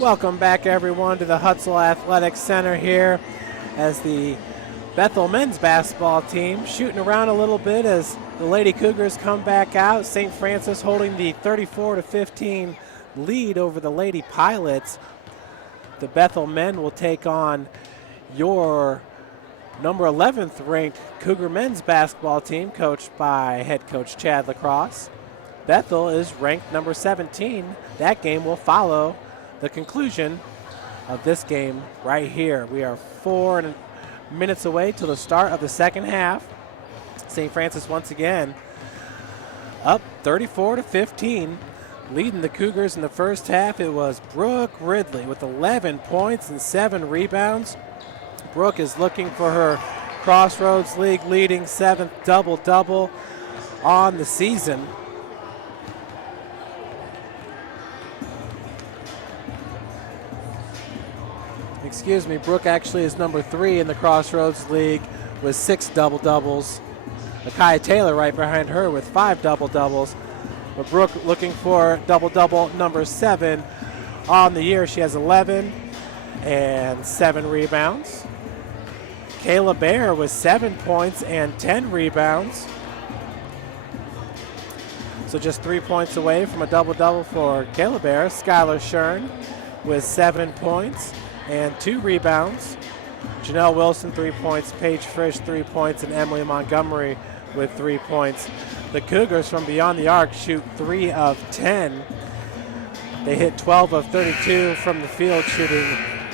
Welcome back, everyone, to the Hutzel Athletic Center here as the Bethel men's basketball team shooting around a little bit as the Lady Cougars come back out. St. Francis holding the 34-15 lead over the Lady Pilots. The Bethel men will take on your number 11th ranked Cougar men's basketball team, coached by head coach Chad Lacrosse. Bethel is ranked number 17. That game will follow the conclusion of this game right here. We are 4 minutes away till the start of the second half. St. Francis once again up 34-15. Leading the Cougars in the first half, it was Brooke Ridley with 11 points and 7 rebounds. Brooke is looking for her Crossroads League leading 7th double-double on the season. Excuse me, Brooke actually is number 3 in the Crossroads League with 6 double-doubles. Akai Taylor right behind her with 5 double-doubles. But Brooke looking for double-double number 7 on the year. She has 11 and 7 rebounds. Kayla Bear with 7 points and 10 rebounds. So just 3 points away from a double-double for Kayla Bear. Skylar Shern with 7 points and 2 rebounds. Janelle Wilson, 3 points. Paige Frisch, 3 points. And Emily Montgomery with 3 points. The Cougars from beyond the arc shoot 3 of 10. They hit 12 of 32 from the field, shooting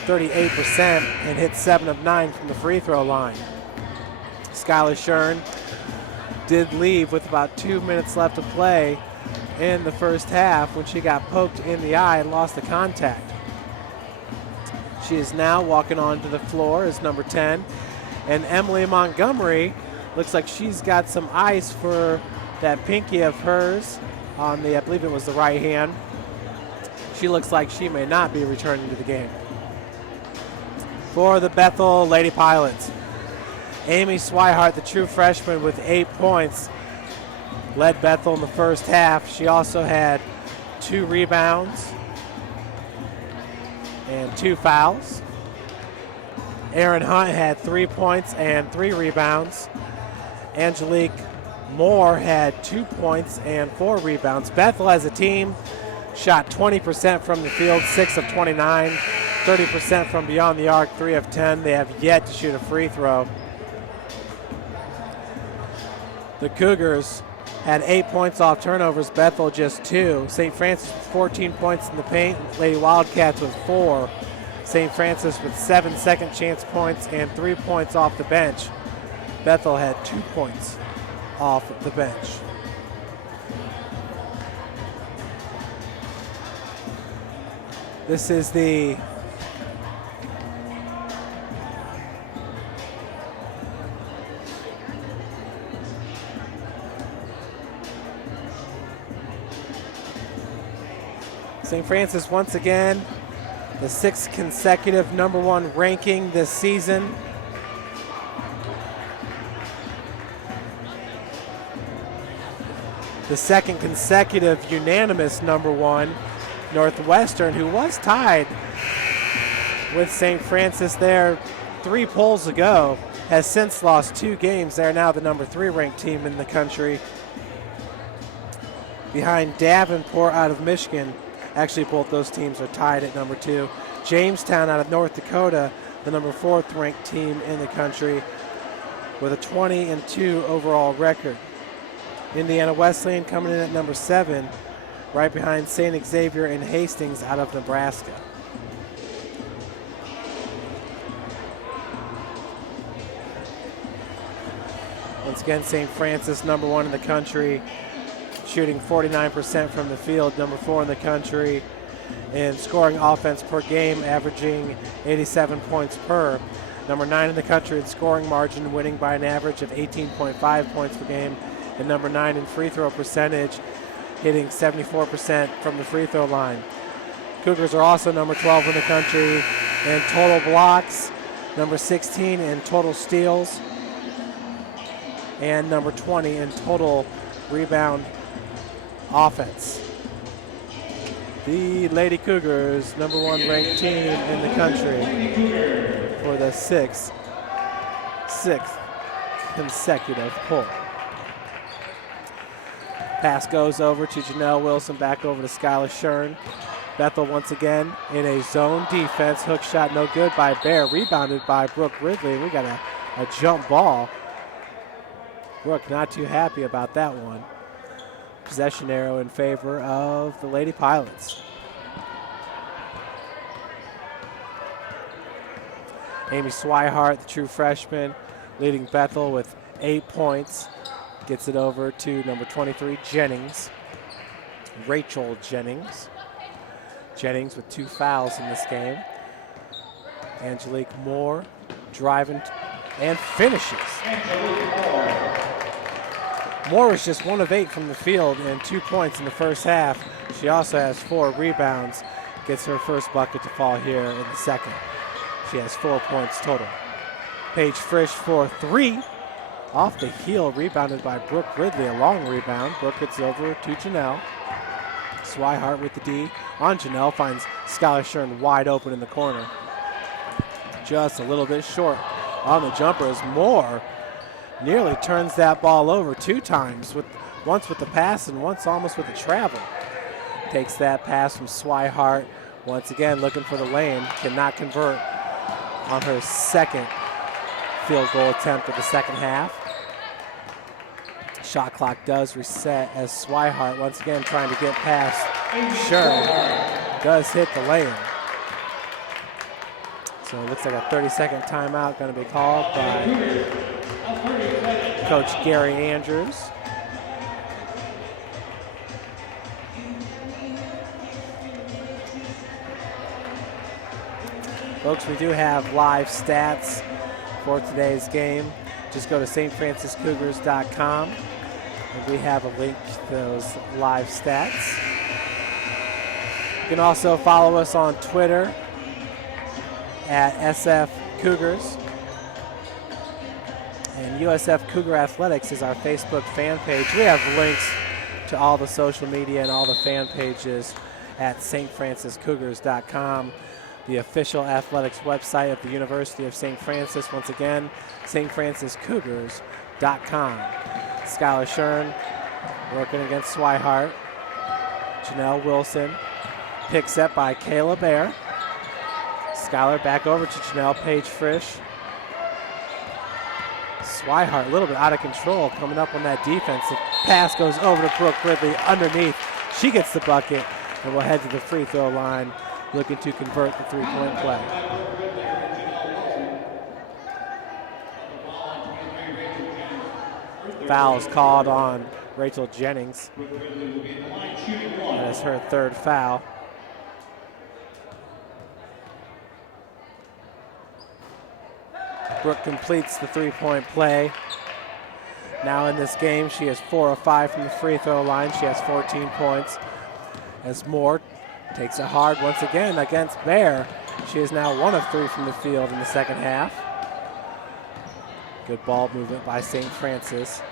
38%, and hit 7 of 9 from the free throw line. Skylar Shern did leave with about 2 minutes left to play in the first half when she got poked in the eye and lost the contact. She is now walking onto the floor as number 10. And Emily Montgomery looks like she's got some ice for that pinky of hers on the, I believe it was the right hand. She looks like she may not be returning to the game. For the Bethel Lady Pilots, Amy Swihart, the true freshman, with 8 points, led Bethel in the first half. She also had 2 rebounds and 2 fouls. Erin Hunt had 3 points and 3 rebounds. Angelique Moore had 2 points and 4 rebounds. Bethel as a team shot 20% from the field, 6 of 29, 30% from beyond the arc, 3 of 10. They have yet to shoot a free throw. The Cougars had 8 points off turnovers, Bethel just 2. St. Francis with 14 points in the paint, Lady Wildcats with 4. St. Francis with 7 second chance points and 3 points off the bench. Bethel had 2 points off the bench. This is the St. Francis once again, the 6th consecutive number 1 ranking this season. The 2nd consecutive unanimous number 1. Northwestern, who was tied with St. Francis there 3 polls ago, has since lost 2 games. They're now the number 3 ranked team in the country, behind Davenport out of Michigan. Actually, both those teams are tied at number 2. Jamestown out of North Dakota, the number 4th ranked team in the country, with a 20-2 overall record. Indiana Wesleyan coming in at number 7, right behind St. Xavier and Hastings out of Nebraska. Once again, St. Francis, number 1 in the country, shooting 49% from the field, number 4 in the country in scoring offense per game, averaging 87 points per. Number 9 in the country in scoring margin, winning by an average of 18.5 points per game. And number 9 in free throw percentage, hitting 74% from the free throw line. Cougars are also number 12 in the country in total blocks, number 16 in total steals, and number 20 in total rebound offense. The Lady Cougars, number 1 ranked team in the country for the sixth consecutive poll. Pass goes over to Janelle Wilson, back over to Skylar Shern. Bethel once again in a zone defense. Hook shot no good by Bear. Rebounded by Brooke Ridley. We got a jump ball. Brooke not too happy about that one. Possession arrow in favor of the Lady Pilots. Amy Swihart, the true freshman, leading Bethel with 8 points. Gets it over to number 23, Jennings. Rachel Jennings. Jennings with 2 fouls in this game. Angelique Moore driving and finishes. Moore was just 1 of 8 from the field and 2 points in the first half. She also has 4 rebounds. Gets her first bucket to fall here in the second. She has 4 points total. Paige Frisch for 3. Off the heel, rebounded by Brooke Ridley, a long rebound. Brooke gets over to Janelle. Swihart with the D on Janelle, finds Skylar Shern wide open in the corner. Just a little bit short on the jumper as Moore nearly turns that ball over 2 times, once with the pass and once almost with the travel. Takes that pass from Swihart, once again looking for the lane, cannot convert on her second field goal attempt of the second half. Shot clock does reset as Swihart once again trying to get past Shern. Does hit the lane. So it looks like a 30-second timeout going to be called by Coach Gary Andrews. Folks, we do have live stats for today's game. Just go to stfranciscougars.com and we have a link to those live stats. You can also follow us on Twitter at SF Cougars. And USF Cougar Athletics is our Facebook fan page. We have links to all the social media and all the fan pages at stfranciscougars.com, the official athletics website of the University of St. Francis. Once again, stfranciscougars.com. Skylar Shern working against Swihart. Janelle Wilson picks up by Kayla Bear. Skylar back over to Janelle. Paige Frisch. Swihart a little bit out of control coming up on that defense. The pass goes over to Brooke Ridley underneath. She gets the bucket and will head to the free throw line looking to convert the 3-point play. Fouls called on Rachel Jennings. That is her 3rd foul. Brooke completes the 3-point play. Now in this game, she is 4 of 5 from the free throw line. She has 14 points. As Moore takes it hard once again against Bear. She is now 1 of 3 from the field in the second half. Good ball movement by St. Francis.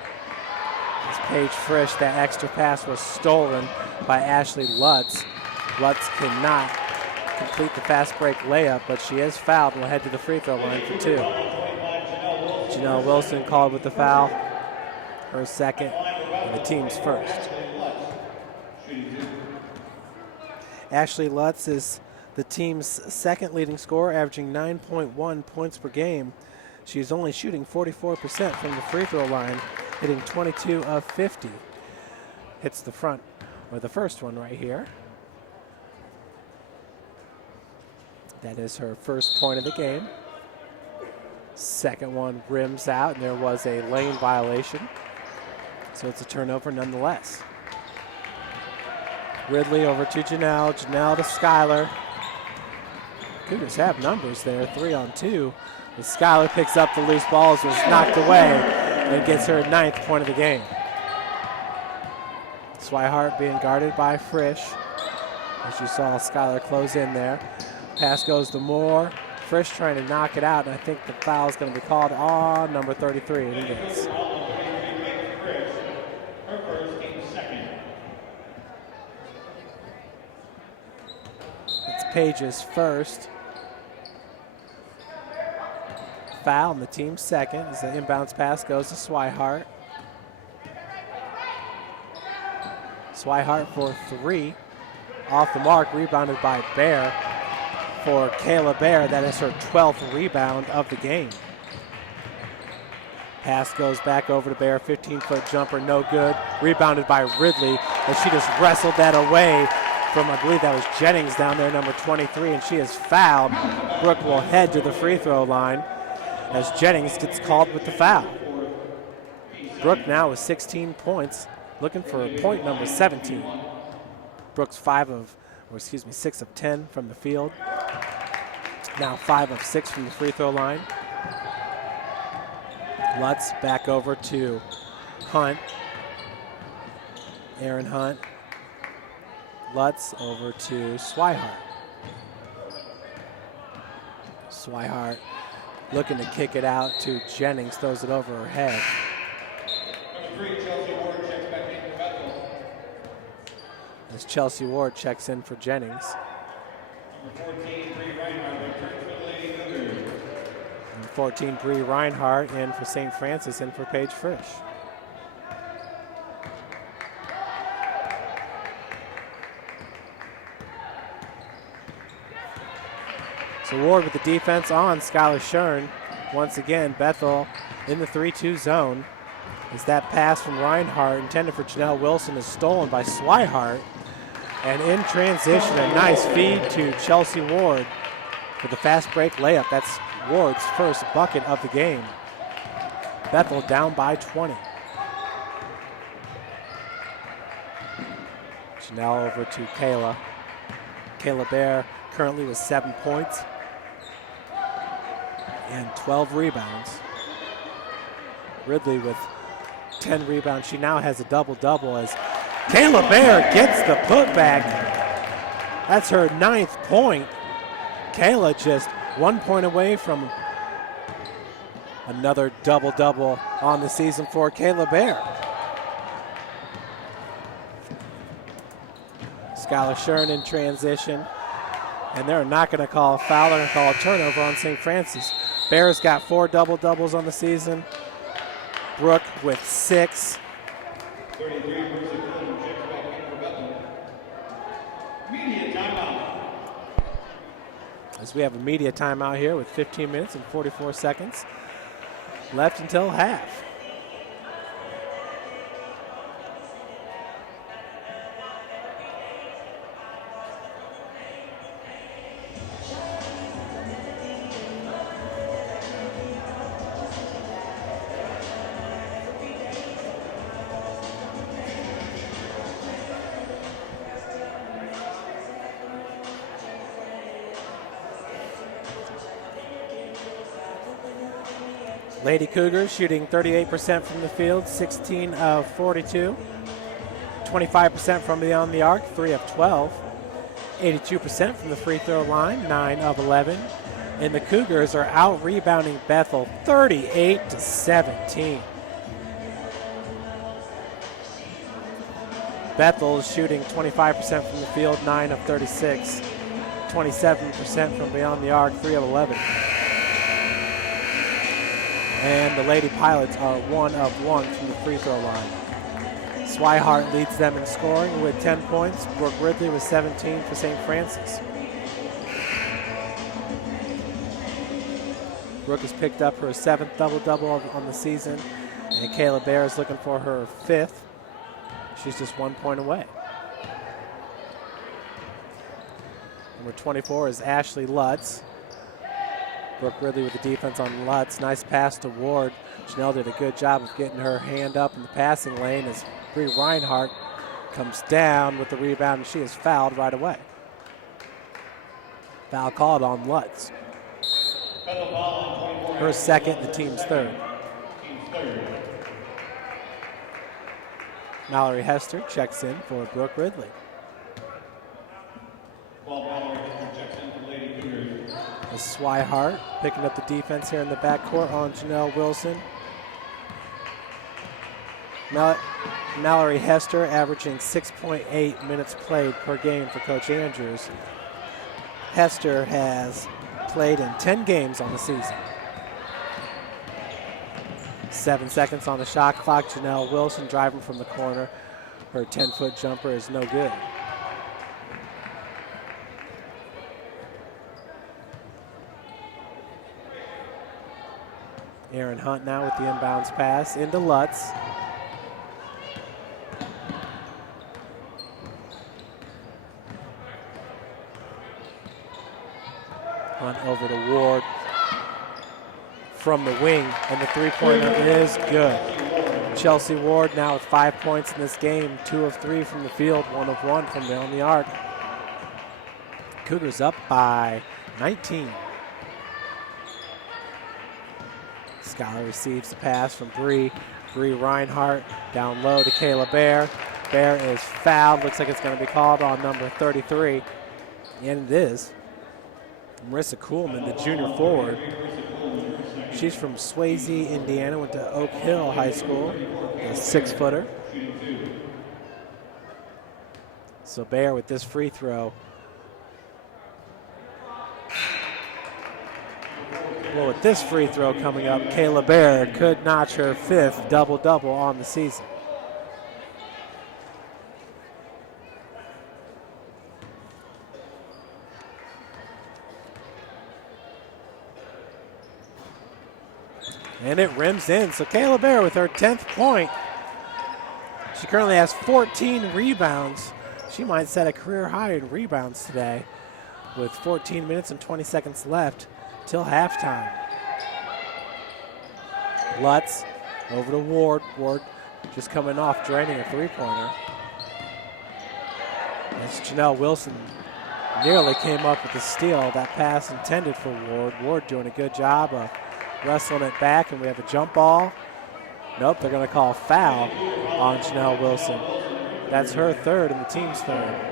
As Paige Frisch, that extra pass was stolen by Ashley Lutz. Lutz cannot complete the fast break layup, but she is fouled and will head to the free throw line for 2. Janelle Wilson called with the foul, her second, and the team's first. Ashley Lutz is the team's second leading scorer, averaging 9.1 points per game. She is only shooting 44% from the free throw line, hitting 22 of 50. Hits the front, or the first one right here. That is her first point of the game. Second one rims out, and there was a lane violation. So it's a turnover nonetheless. Ridley over to Janelle. Janelle to Skylar. Cougars have numbers there, 3 on 2. As Skylar picks up the loose balls, was knocked away, and gets her 9th point of the game. Swihart being guarded by Frisch. As you saw Skylar close in there. Pass goes to Moore. Frisch trying to knock it out, and I think the foul is going to be called on number 33, and it is. It's Paige's first. Foul, and the team's second as the inbounds pass goes to Swihart. Swihart for 3. Off the mark, rebounded by Bear. For Kayla Bear, that is her 12th rebound of the game. Pass goes back over to Bear. 15-foot jumper, no good. Rebounded by Ridley, and she just wrestled that away from, I believe that was Jennings down there, number 23, and she is fouled. Brooke will head to the free throw line as Jennings gets called with the foul. Brooke now with 16 points, looking for point number 17. Brooks 6 of 10 from the field. Now 5 of 6 from the free throw line. Lutz back over to Hunt. Aaron Hunt. Lutz over to Swihart. Swihart looking to kick it out to Jennings, throws it over her head. Number 3, Chelsea Ward checks back in for Bethel. As Chelsea Ward checks in for Jennings. Number 14, Bree Reinhardt returns for the Lady Cougars. Number 14, Bree Reinhardt in for St. Francis, in for Paige Frisch. So Ward with the defense on Skylar Shern. Once again, Bethel in the 3-2 zone. As that pass from Reinhardt intended for Janelle Wilson is stolen by Swihart. And in transition, a nice feed to Chelsea Ward for the fast break layup. That's Ward's first bucket of the game. Bethel down by 20. Janelle over to Kayla. Kayla Bear currently with 7 points and 12 rebounds. Ridley with 10 rebounds. She now has a double-double as Kayla Bear gets the putback. That's her 9th point. Kayla just 1 point away from another double-double on the season for Kayla Bear. Skylar Shern in transition. And they're not going to call a foul. They're going to call a turnover on St. Francis. Bears got 4 double-doubles on the season. Brooke with 6. 33 versus Cleveland checks back in for Bethel. Media timeout. As we have a media timeout here with 15 minutes and 44 seconds left until half. Lady Cougars shooting 38% from the field, 16 of 42. 25% from beyond the arc, 3 of 12. 82% from the free throw line, 9 of 11. And the Cougars are out rebounding Bethel 38-17. Bethel is shooting 25% from the field, 9 of 36. 27% from beyond the arc, 3 of 11. And the Lady Pilots are 1 of 1 from the free throw line. Swihart leads them in scoring with 10 points. Brooke Ridley with 17 for St. Francis. Brooke has picked up her 7th double-double on the season. And Kayla Bear is looking for her 5th. She's just 1 point away. Number 24 is Ashley Lutz. Brooke Ridley with the defense on Lutz. Nice pass to Ward. Janelle did a good job of getting her hand up in the passing lane as Bree Reinhardt comes down with the rebound, and she is fouled right away. Foul called on Lutz. Her 2nd, the team's 3rd. Mallory Hester checks in for Brooke Ridley. Mallory Hester checks in for Lady Cougars. Swihart picking up the defense here in the backcourt on Janelle Wilson. Mallory Hester averaging 6.8 minutes played per game for Coach Andrews. Hester has played in 10 games on the season. 7 seconds on the shot clock. Janelle Wilson driving from the corner. Her 10-foot jumper is no good. Aaron Hunt now with the inbounds pass into Lutz. Hunt over to Ward from the wing, and the three-pointer is good. Chelsea Ward now with 5 points in this game, 2 of 3 from the field, 1 of 1 from beyond the arc. Cougars up by 19. Scholar receives the pass from Bree. Bree Reinhardt down low to Kayla Bear. Bear is fouled. Looks like it's going to be called on number 33. And it is. Marissa Kuhlman, the junior forward. She's from Swayze, Indiana, went to Oak Hill High School, a 6-footer. So Bear with this free throw. Well, with this free throw coming up, Kayla Bear could notch her 5th double-double on the season. And it rims in. So Kayla Bear with her 10th point. She currently has 14 rebounds. She might set a career high in rebounds today with 14 minutes and 20 seconds left till halftime. Lutz over to Ward. Ward just coming off, draining a three-pointer. As Janelle Wilson nearly came up with the steal. That pass intended for Ward. Ward doing a good job of wrestling it back, and we have a jump ball. Nope, they're going to call a foul on Janelle Wilson. That's her 3rd and the team's 3rd.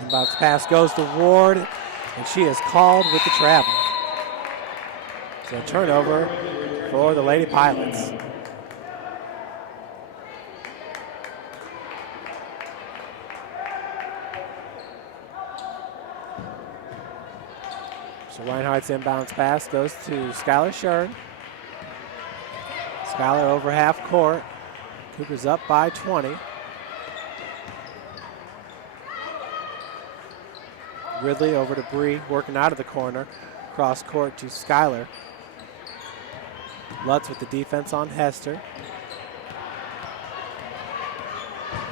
Inbounds pass goes to Ward, and she is called with the travel. So turnover for the Lady Pilots. So Reinhardt's inbounds pass goes to Skylar Shern. Skylar over half court. Cougars up by 20. Ridley over to Bree, working out of the corner. Cross court to Skylar. Lutz with the defense on Hester.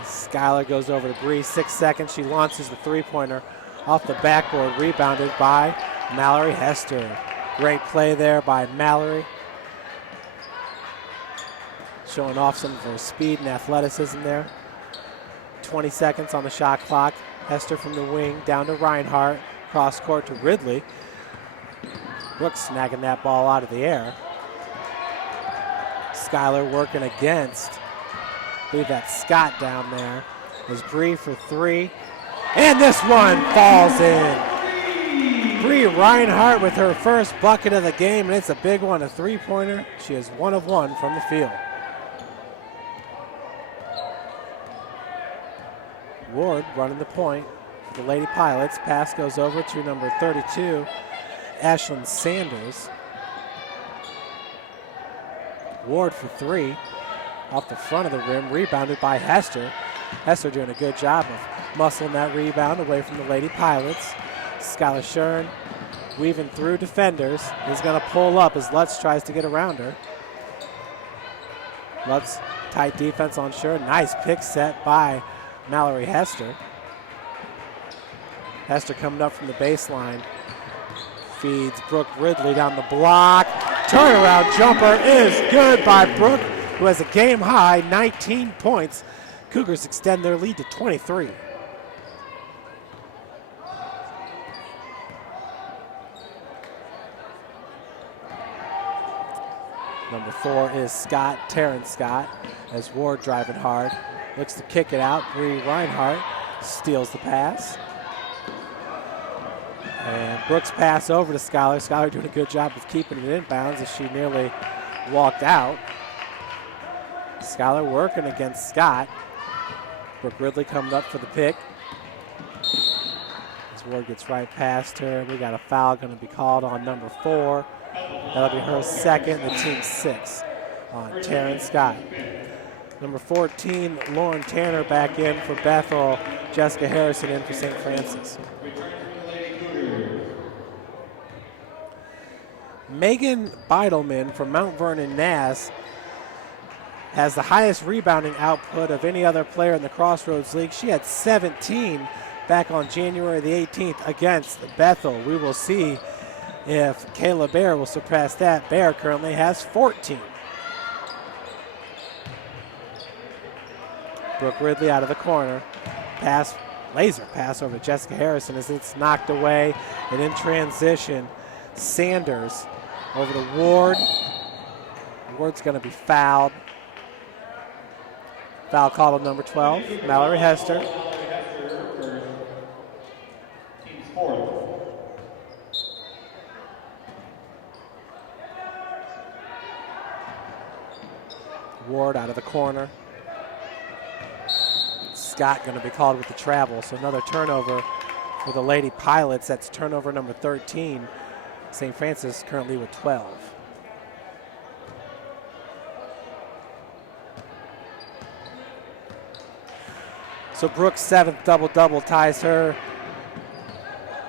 Skylar goes over to Bree, 6 seconds. She launches the three-pointer off the backboard, rebounded by Mallory Hester. Great play there by Mallory. Showing off some of her speed and athleticism there. 20 seconds on the shot clock. Hester from the wing down to Reinhardt. Cross court to Ridley. Brooks snagging that ball out of the air. Skylar working against, I believe that's Scott down there. Is Bree for 3. And this one falls in. Bree Reinhardt with her first bucket of the game, and it's a big one, a three-pointer. She is 1 of 1 from the field. Ward running the point for the Lady Pilots. Pass goes over to number 32, Ashlyn Sanders. Ward for 3, off the front of the rim, rebounded by Hester. Hester doing a good job of muscling that rebound away from the Lady Pilots. Skylar Shern weaving through defenders. Is going to pull up as Lutz tries to get around her. Lutz, tight defense on Shern. Nice pick set by Mallory Hester. Hester coming up from the baseline. Feeds Brooke Ridley down the block. Turnaround jumper is good by Brooke, who has a game high 19 points. Cougars extend their lead to 23. Number 4 is Scott, Terrence Scott, as Ward driving hard. Looks to kick it out. Bree Reinhardt steals the pass. And Brooks pass over to Skylar. Skylar doing a good job of keeping it inbounds as she nearly walked out. Skylar working against Scott. Brooke Ridley coming up for the pick. As Ward gets right past her, we got a foul going to be called on number 4. That'll be her second, the team's 6 on Terrence Scott. Number 14, Lauren Tanner back in for Bethel. Jessica Harrison in for St. Francis. Megan Beidelman from Mount Vernon Nass has the highest rebounding output of any other player in the Crossroads League. She had 17 back on January the 18th against Bethel. We will see if Kayla Bear will surpass that. Bear currently has 14. Brooke Ridley out of the corner. Pass, laser pass over to Jessica Harrison as it's knocked away. And in transition, Sanders over to Ward. Ward's going to be fouled. Foul called on number 12, Mallory Hester. Team's fourth. Ward out of the corner. Scott going to be called with the travel, so another turnover for the Lady Pilots. That's turnover number 13. St. Francis currently with 12. So Brooks' 7th double-double ties her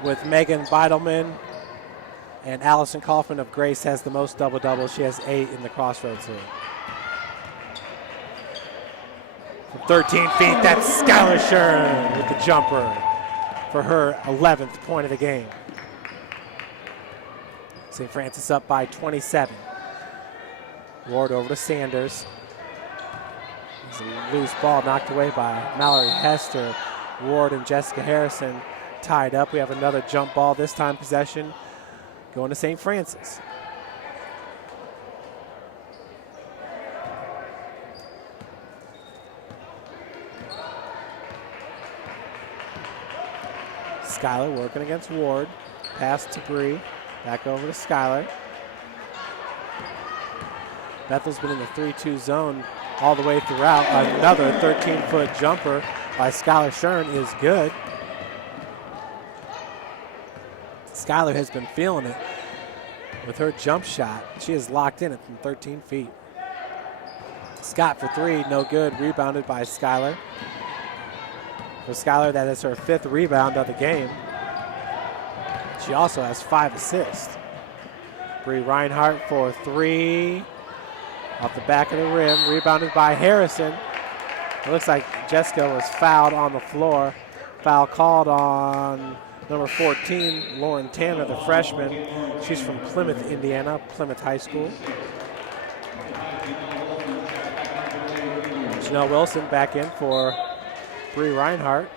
with Megan Beidelman, and Allison Kaufman of Grace has the most double-doubles. She has 8 in the Crossroads League. From 13 feet, that's Skylar Shern with the jumper for her 11th point of the game. St. Francis up by 27. Ward over to Sanders. It's a loose ball knocked away by Mallory Hester. Ward and Jessica Harrison tied up. We have another jump ball, this time possession going to St. Francis. Skylar working against Ward. Pass to Bree. Back over to Skylar. Bethel's been in the 3-2 zone all the way throughout. Another 13-foot jumper by Skylar Shern is good. Skylar has been feeling it with her jump shot. She is locked in it from 13 feet. Scott for 3, no good. Rebounded by Skylar. For Skylar, that is her 5th rebound of the game. She also has 5 assists. Bree Reinhart for 3. Off the back of the rim, rebounded by Harrison. It looks like Jessica was fouled on the floor. Foul called on number 14, Lauren Tanner, the freshman. She's from Plymouth, Indiana, Plymouth High School. Janelle Wilson back in for Bree Reinhart.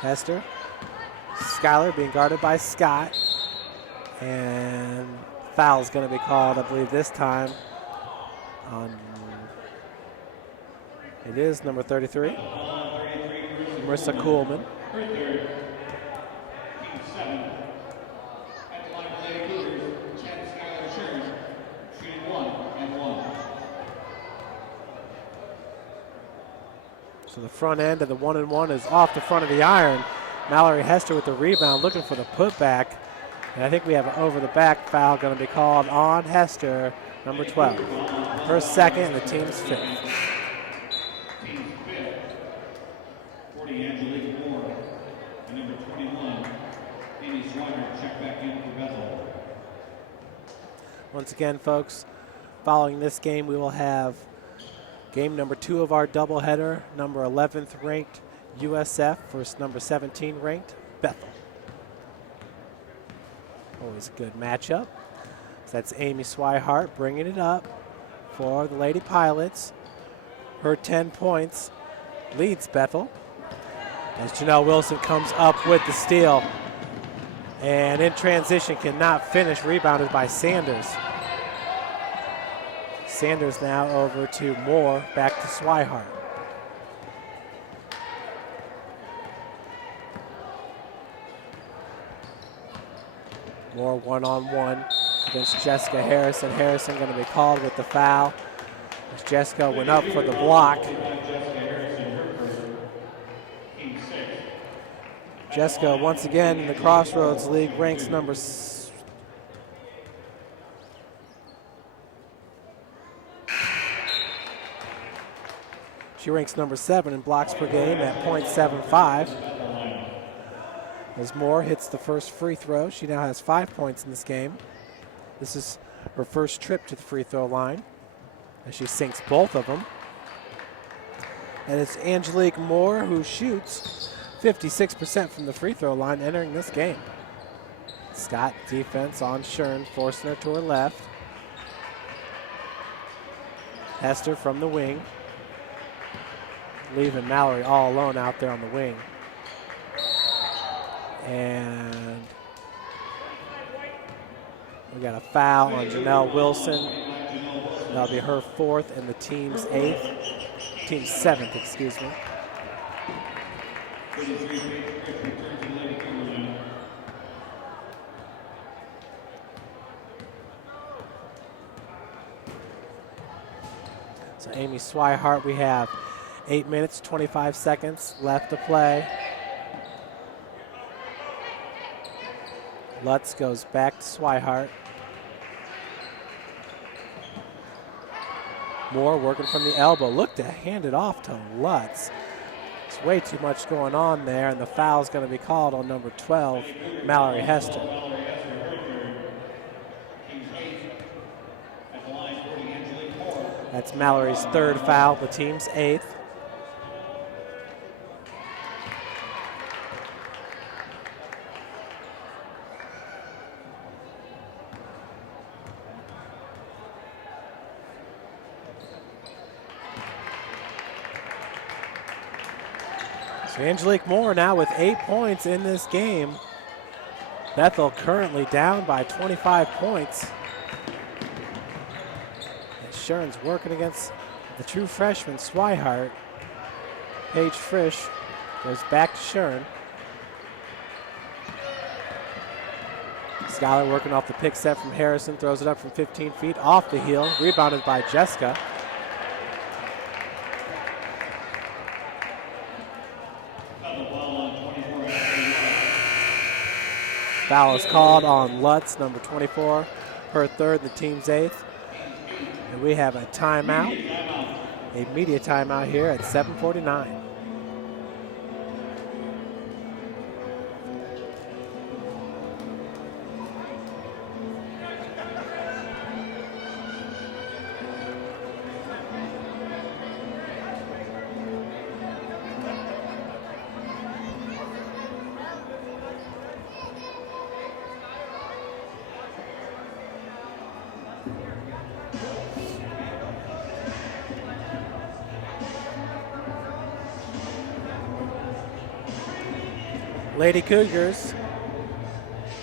Hester. Skylar being guarded by Scott. And foul is going to be called, I believe, this time on, it is number 33, Marissa Kuhlman. So the front end of the 1-and-1 is off the front of the iron. Mallory Hester with the rebound, looking for the putback. And I think we have an over-the-back foul going to be called on Hester, number 12. Her 2nd and the team's 5th. Team's 5th. 40, Angelique Moore. And number 21, Amy Swigert, check back in for Bethel. Once again, folks, following this game, we will have game number 2 of our doubleheader, number 11th ranked USF versus number 17 ranked Bethel. Always a good matchup. So that's Amy Swihart bringing it up for the Lady Pilots. Her 10 points leads Bethel as Janelle Wilson comes up with the steal. And in transition cannot finish, rebounded by Sanders. Sanders now over to Moore, back to Swihart. Moore one-on-one against Jessica Harrison. Harrison going to be called with the foul as Jessica went up for the block. Jessica, once again in the Crossroads League, ranks number She ranks number 7 in blocks per game at .75. As Moore hits the first free throw, she now has 5 points in this game. This is her first trip to the free throw line, as she sinks both of them. And it's Angelique Moore who shoots 56% from the free throw line entering this game. Scott defense on Shern, forcing her to her left. Hester from the wing, leaving Mallory all alone out there on the wing. And we got a foul on Janelle Wilson. That'll be her 4th and the team's 7th, excuse me. So Amy Swihart, we have 8 minutes, 25 seconds left to play. Lutz goes back to Swihart. Moore working from the elbow. Look to hand it off to Lutz. There's way too much going on there, and the foul's going to be called on number 12, Mallory Hester. That's Mallory's 3rd foul, the team's 8th. So Angelique Moore now with 8 points in this game. Bethel currently down by 25 points. As Shern's working against the true freshman, Swihart. Paige Frisch goes back to Shern. Schuyler working off the pick set from Harrison, throws it up from 15 feet, off the heel, rebounded by Jessica. Foul is called on Lutz, number 24, her 3rd, the team's 8th. And we have a timeout, a media timeout here at 7:49. Lady Cougars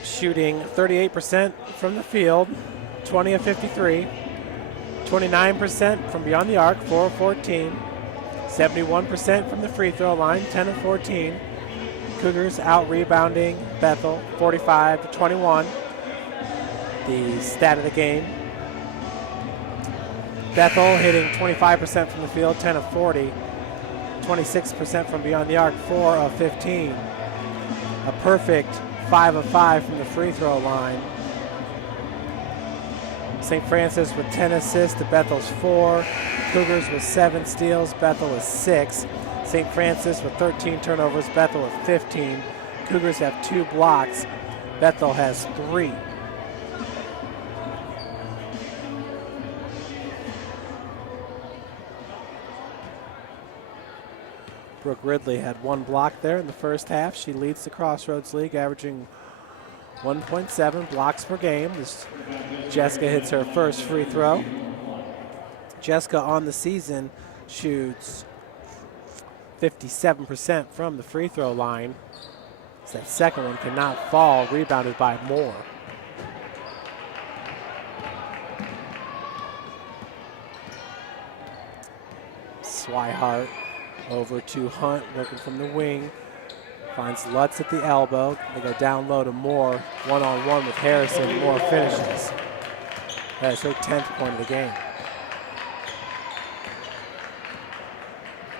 shooting 38% from the field, 20 of 53, 29% from beyond the arc, 4 of 14, 71% from the free throw line, 10 of 14. Cougars out rebounding Bethel, 45-21. The stat of the game. Bethel hitting 25% from the field, 10 of 40, 26% from beyond the arc, 4 of 15. A perfect 5 of 5 from the free throw line. St. Francis with 10 assists to Bethel's 4. Cougars with 7 steals, Bethel with 6. St. Francis with 13 turnovers, Bethel with 15. Cougars have 2 blocks, Bethel has 3. Brooke Ridley had 1 block there in the first half. She leads the Crossroads League, averaging 1.7 blocks per game. Jessica hits her first free throw. Jessica on the season shoots 57% from the free throw line. So that second one cannot fall, rebounded by Moore. Swihart over to Hunt, working from the wing. Finds Lutz at the elbow. They go down low to Moore. One-on-one with Harrison. Moore finishes. That's her 10th point of the game.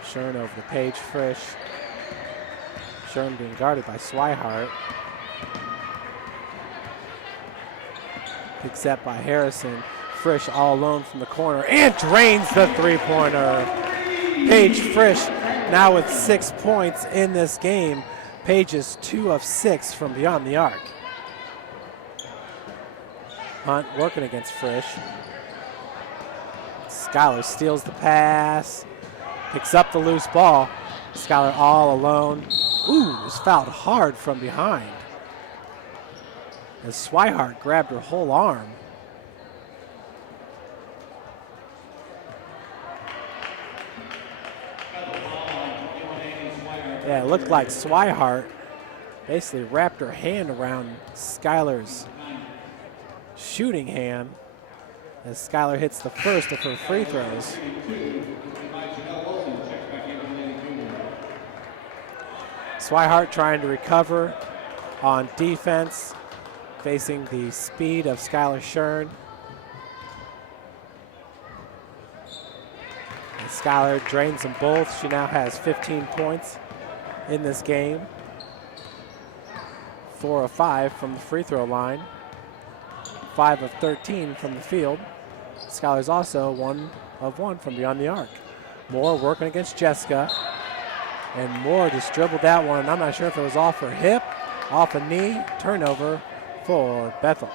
Shern over to Paige Frisch. Shern being guarded by Swihart. Picked up by Harrison. Frisch all alone from the corner and drains the three-pointer. Paige Frisch now with 6 points in this game. Paige is 2 of 6 from beyond the arc. Hunt working against Frisch. Schuyler steals the pass, picks up the loose ball. Schuyler all alone. Ooh, was fouled hard from behind as Swihart grabbed her whole arm. Yeah, it looked like Swihart basically wrapped her hand around Schuyler's shooting hand as Schuyler hits the first of her free throws. Swihart trying to recover on defense, facing the speed of Schuyler Shern. And Schuyler drains them both. She now has 15 points in this game. 4 of 5 from the free throw line. 5 of 13 from the field. Schuyler's also 1 of 1 from beyond the arc. Moore working against Jessica. And Moore just dribbled that one. I'm not sure if it was off her hip, off a knee. Turnover for Bethel.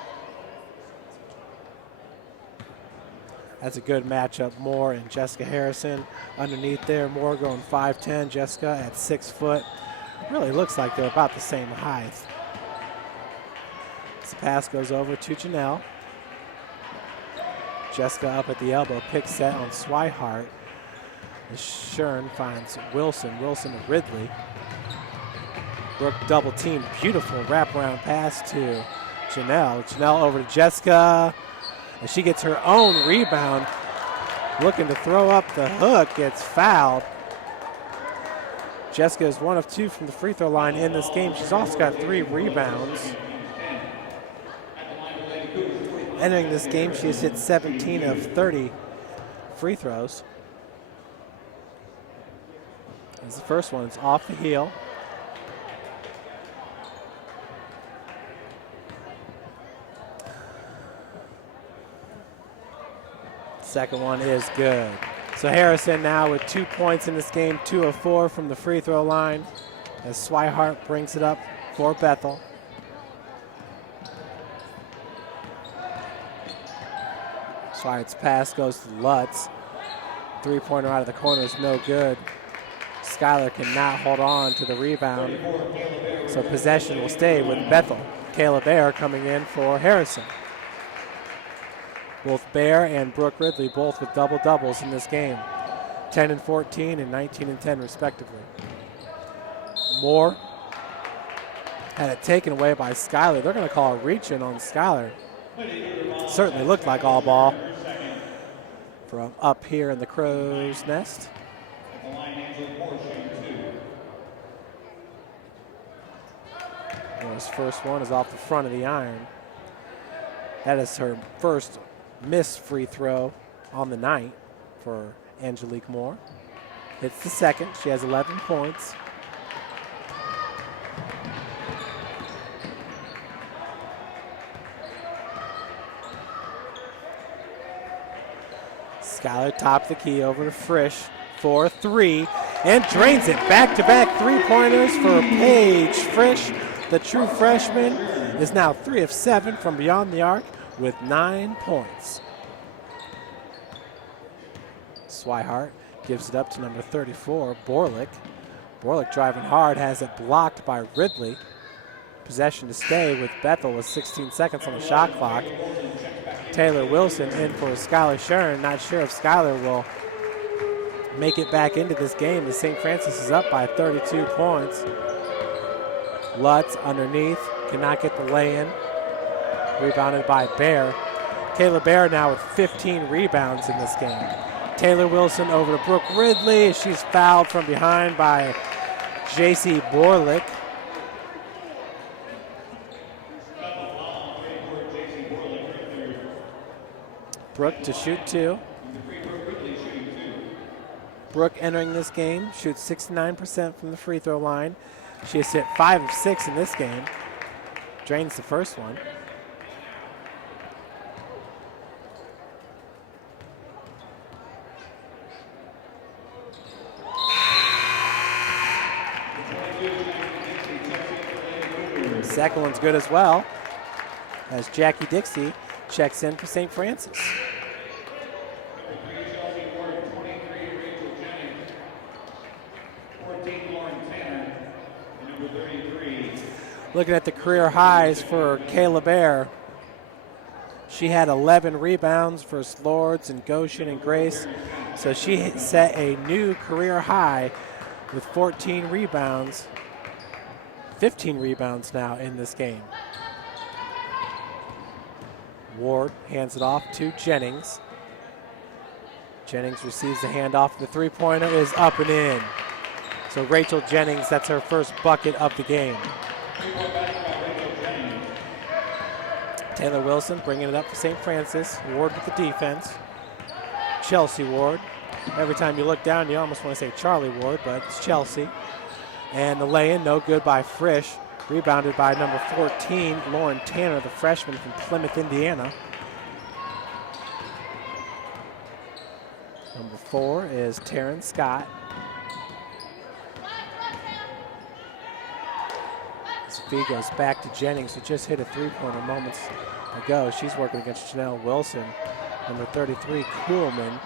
That's a good matchup. Moore and Jessica Harrison underneath there. Moore going 5'10", Jessica at 6 foot. Really looks like they're about the same height. This pass goes over to Janelle. Jessica up at the elbow, pick set on Swihart. Shern finds Wilson. Wilson to Ridley. Brooke double team. Beautiful wraparound pass to Janelle. Janelle over to Jessica. And she gets her own rebound. Looking to throw up the hook. Gets fouled. Jessica is 1 of 2 from the free throw line in this game. She's also got 3 rebounds. Entering this game, she has hit 17 of 30 free throws. As the first one is off the heel. Second one is good. So Harrison now with 2 points in this game, 2 of 4 from the free throw line as Swihart brings it up for Bethel. Swihart's pass goes to Lutz. Three-pointer out of the corner is no good. Schuyler cannot hold on to the rebound, so possession will stay with Bethel. Kayla Bear coming in for Harrison. Both Bear and Brooke Ridley both with double-doubles in this game. 10 and 14 and 19 and 10 respectively. Moore had it taken away by Schuyler. They're going to call a reach-in on Schuyler. Certainly looked like all ball from up here in the crow's nest. Moore's first one is off the front of the iron. That is her first missed free throw on the night for Angelique Moore. It's the second. She has 11 points. Schuyler top of the key over to Frisch for 3 and drains it. Back-to-back three-pointers for Paige Frisch. The true freshman is now 3 of 7 from beyond the arc with 9 points. Swihart gives it up to number 34, Borlick. Borlick driving hard, has it blocked by Ridley. Possession to stay with Bethel with 16 seconds on the shot clock. Taylor Wilson in for Schuyler Shern. Not sure if Schuyler will make it back into this game as St. Francis is up by 32 points. Lutz underneath, cannot get the lay-in. Rebounded by Bear. Kayla Bear now with 15 rebounds in this game. Taylor Wilson over to Brooke Ridley. She's fouled from behind by J.C. Borlick. Brooke to shoot 2. Brooke entering this game shoots 69% from the free throw line. She has hit 5 of 6 in this game. Drains the first one. Second one's good as well, as Jackie Dixie checks in for St. Francis. Looking at the career highs for Kayla Bear. She had 11 rebounds versus Lords and Goshen and Grace. So she set a new career high with 14 rebounds, 15 rebounds now in this game. Ward hands it off to Jennings. Jennings receives the handoff. The three-pointer is up and in. So Rachel Jennings, that's her first bucket of the game. Taylor Wilson bringing it up for St. Francis. Ward with the defense. Chelsea Ward. Every time you look down, you almost want to say Charlie Ward, but it's Chelsea. And the lay-in, no good by Frisch. Rebounded by number 14, Lauren Tanner, the freshman from Plymouth, Indiana. Number 4 is Taryn Scott. This feed goes back to Jennings, who just hit a three-pointer moments ago. She's working against Janelle Wilson. Number 33, Kuhlman.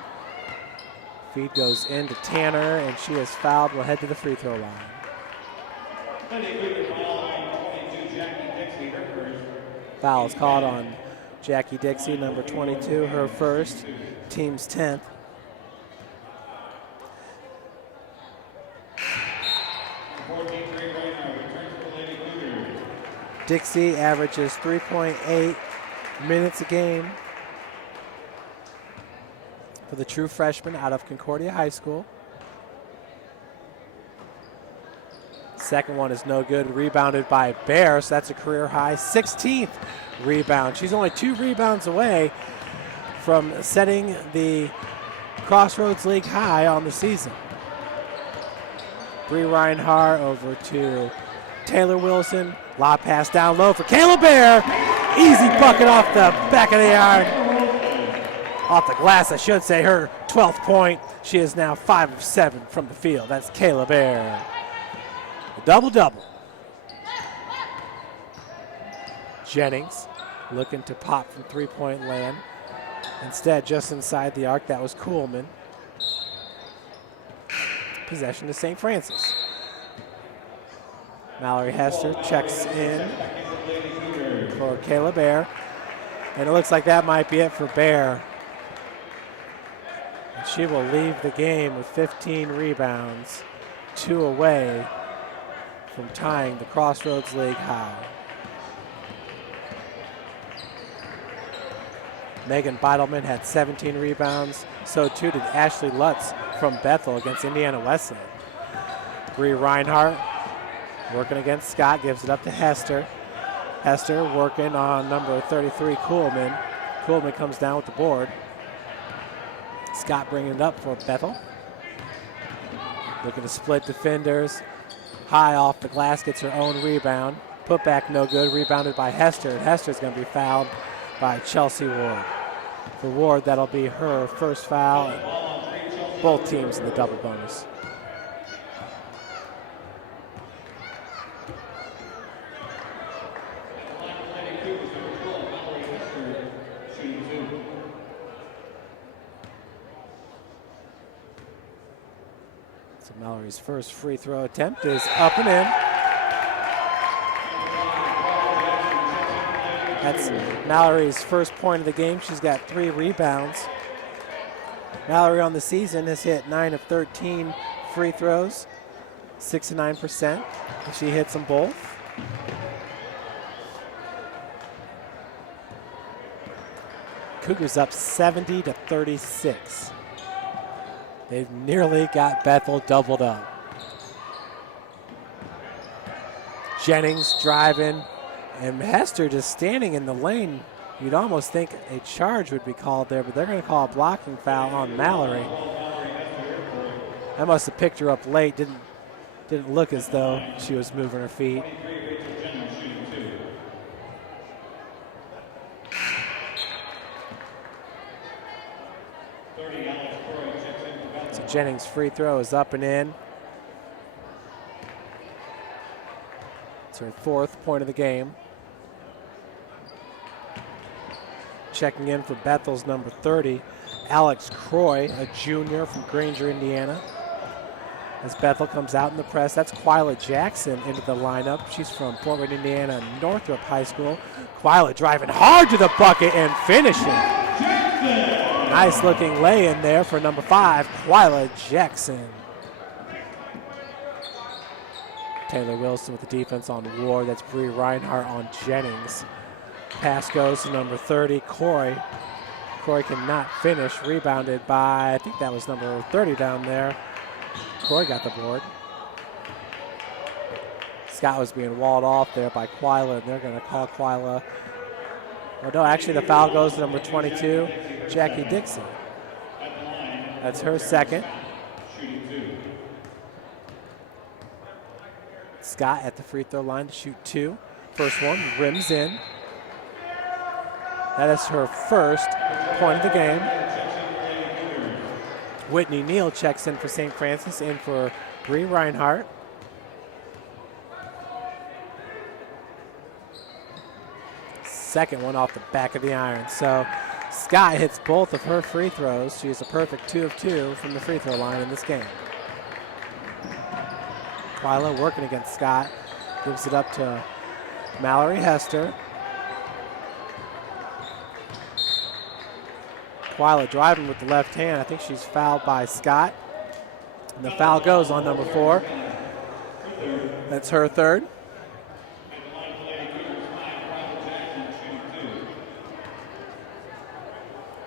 Feed goes into Tanner, and she is fouled. Will head to the free throw line. Foul is called on Jackie Dixie, number 22, her first, team's 10th. Dixie averages 3.8 minutes a game for the true freshman out of Concordia High School. Second one is no good, rebounded by Bear, so that's a career high 16th rebound. She's only 2 rebounds away from setting the Crossroads League high on the season. Bree Reinhardt over to Taylor Wilson. Lob pass down low for Kayla Bear. Easy bucket off the back of the iron. Off the glass, I should say, her 12th point. She is now 5 of 7 from the field. That's Kayla Bear. A double-double. Jennings looking to pop from three-point land. Instead, just inside the arc, that was Kuhlman. Possession to St. Francis. Mallory Hester checks in for Kayla Bear. And it looks like that might be it for Bear. And she will leave the game with 15 rebounds, 2 away from tying the Crossroads League high. Megan Beidelman had 17 rebounds. So too did Ashley Lutz from Bethel against Indiana Wesleyan. Bree Reinhardt working against Scott, gives it up to Hester. Hester working on number 33, Kuhlman. Kuhlman comes down with the board. Scott bringing it up for Bethel. Looking to split defenders. High off the glass, gets her own rebound. Put back no good, rebounded by Hester. And Hester's going to be fouled by Chelsea Ward. For Ward, that'll be her first foul. Both teams in the double bonus. So Mallory's first free throw attempt is up and in. That's Mallory's first point of the game. She's got 3 rebounds. Mallory on the season has hit 9 of 13 free throws, 69%. She hits them both. Cougars up 70-36. They've nearly got Bethel doubled up. Jennings driving, and Hester just standing in the lane. You'd almost think a charge would be called there, but they're going to call a blocking foul on Mallory. I must have picked her up late, didn't Didn't look as though she was moving her feet. So Jennings' free throw is up and in. It's her 4th point of the game. Checking in for Bethel's number 30, Alex Croy, a junior from Granger, Indiana. As Bethel comes out in the press, that's Quila Jackson into the lineup. She's from Fort Wayne, Indiana, Northrop High School. Quila driving hard to the bucket and finishing. Nice looking lay in there for number 5, Quila Jackson. Taylor Wilson with the defense on Ward. That's Bree Reinhardt on Jennings. Pass goes to number 30, Croy. Croy cannot finish. Rebounded by, I think that was number 30 down there. Croy got the board. Scott was being walled off there by Quila, and they're going to call Quila. Oh, no, actually the foul goes to number 22, Jackie Dixon. That's her 2nd. Scott at the free throw line to shoot 2. First one rims in. That is her 1st point of the game. Whitney Neal checks in for St. Francis, in for Bree Reinhardt. Second one off the back of the iron. So Scott hits both of her free throws. She is a perfect 2 of 2 from the free throw line in this game. Quila working against Scott. Gives it up to Mallory Hester. Quila driving with the left hand. I think she's fouled by Scott. And the foul goes on number 4. That's her 3rd.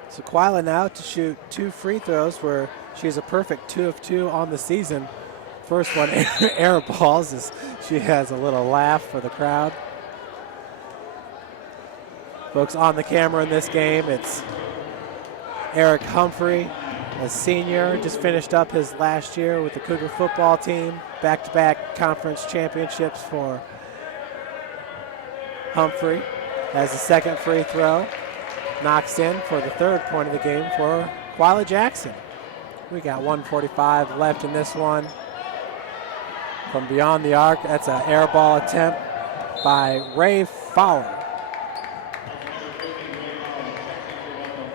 So Quila now to shoot 2 free throws where she has a perfect 2 of 2 on the season. First one air balls as she has a little laugh for the crowd. Folks, on the camera in this game, it's Eric Humphrey, a senior, just finished up his last year with the Cougar football team. Back-to-back conference championships for Humphrey. Has the 2nd free throw. Knocks in for the 3rd point of the game for Quila Jackson. We got 1:45 left in this one. From beyond the arc, that's an air ball attempt by Ray Fowler.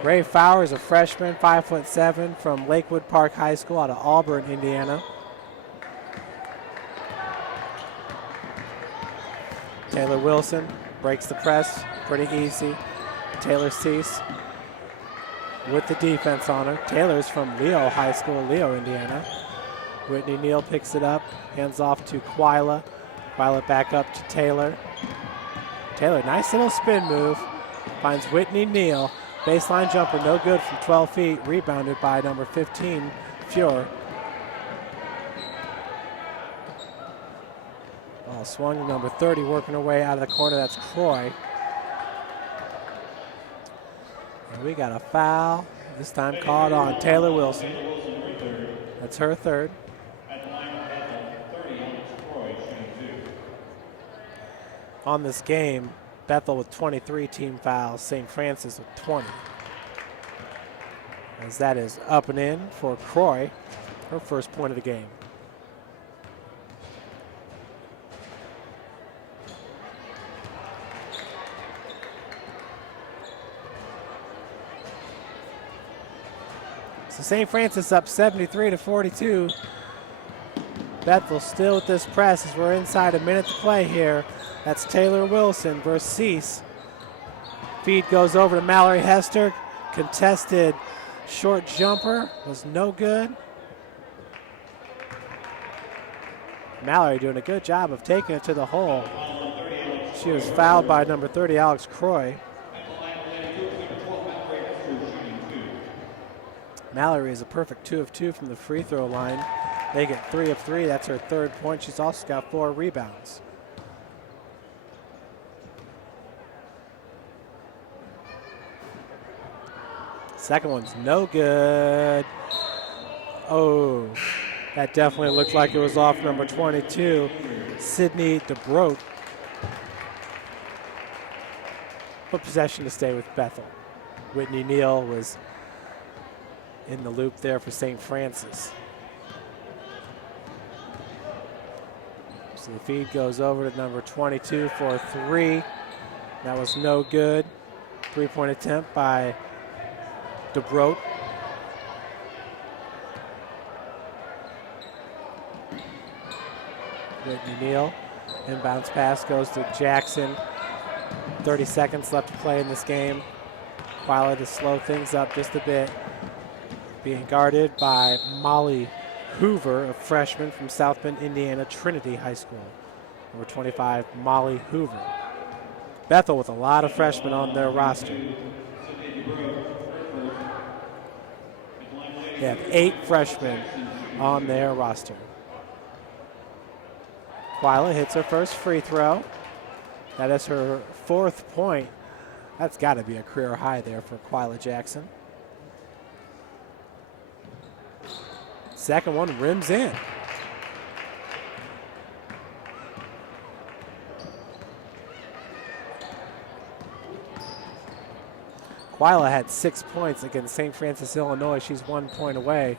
Ray Fowler is a freshman, 5'7", from Lakewood Park High School out of Auburn, Indiana. Taylor Wilson breaks the press, pretty easy. Taylor Cease with the defense on her. Taylor's from Leo High School, Leo, Indiana. Whitney Neal picks it up, hands off to Quila. Quila back up to Taylor. Taylor, nice little spin move, finds Whitney Neal. Baseline jumper, no good from 12 feet. Rebounded by number 15, Fuhr. Ball swung to number 30, working her way out of the corner. That's Croy. And we got a foul, this time called on Taylor Wilson. That's her 3rd. On this game, Bethel with 23 team fouls, St. Francis with 20. As that is up and in for Croy, her 1st point of the game. So St. Francis up 73-42. Bethel still with this press as we're inside a minute to play here. That's Taylor Wilson versus Cease. Feed goes over to Mallory Hester. Contested short jumper was no good. Mallory doing a good job of taking it to the hole. She was fouled by number 30, Alex Croy. Mallory is a perfect 2 of 2 from the free throw line. They get 3 of 3. That's her 3rd point. She's also got 4 rebounds. Second one's no good. Oh, That definitely looked like it was off number 22, Sydney DeBroat. But possession to stay with Bethel. Whitney Neal was in the loop there for St. Francis. So the feed goes over to number 22 for a 3. That was no good. 3-point attempt by DeBroat. Whitney Neal. Inbounds pass goes to Jackson. 30 seconds left to play in this game. Quila to slow things up just a bit. Being guarded by Molly Hoover, a freshman from South Bend, Indiana Trinity High School. Number 25, Molly Hoover. Bethel with a lot of freshmen on their roster. They have 8 freshmen on their roster. Quila hits her first free throw. That is her 4th point. That's got to be a career high there for Quila Jackson. Second one rims in. Quila had 6 points against St. Francis, Illinois. She's 1 point away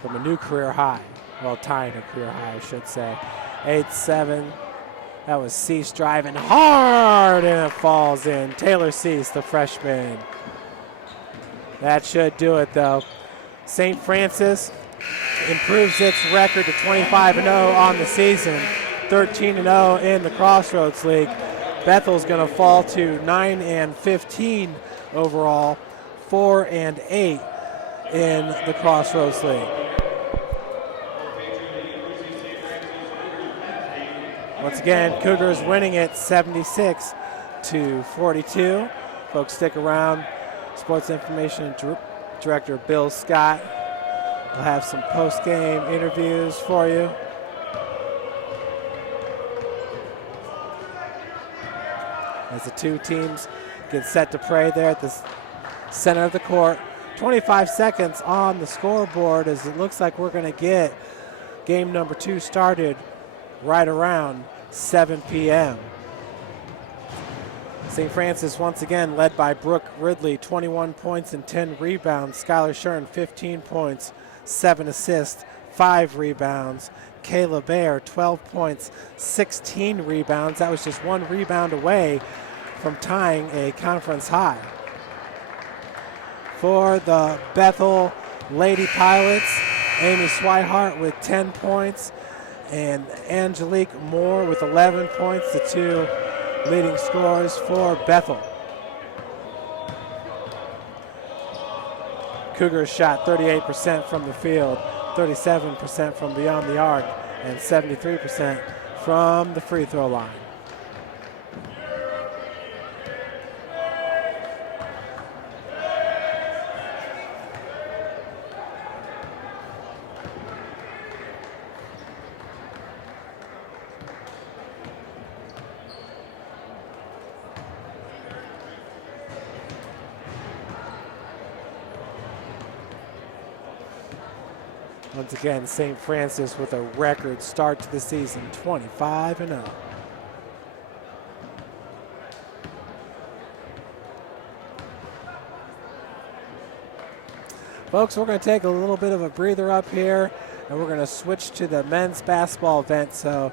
from a new career high. Well, tying a career high, I should say. 8-7. That was Cease driving hard, and it falls in. Taylor Cease, the freshman. That should do it, though. St. Francis improves its record to 25-0 on the season, 13-0 in the Crossroads League. Bethel's going to fall to 9-15 overall, 4-8 in the Crossroads League. Once again, Cougars winning it 76-42. Folks, stick around. Sports Information Director Bill Scott will have some post-game interviews for you. As the two teams get set to play there at the center of the court. 25 seconds on the scoreboard as it looks like we're going to get game number 2 started right around 7 p.m. St. Francis once again led by Brooke Ridley, 21 points and 10 rebounds. Skylar Shern, 15 points, 7 assists, 5 rebounds. Kayla Baer, 12 points, 16 rebounds. That was just 1 rebound away from tying a conference high. For the Bethel Lady Pilots, Amy Swihart with 10 points and Angelique Moore with 11 points, the 2 leading scorers for Bethel. Cougars shot 38% from the field, 37% from beyond the arc, and 73% from the free throw line. Once again, St. Francis with a record start to the season, 25-0. Folks, we're going to take a little bit of a breather up here, and we're going to switch to the men's basketball event. So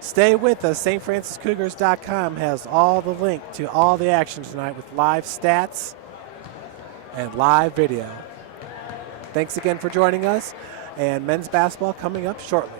stay with us. StFrancisCougars.com has all the link to all the action tonight with live stats and live video. Thanks again for joining us. And men's basketball coming up shortly.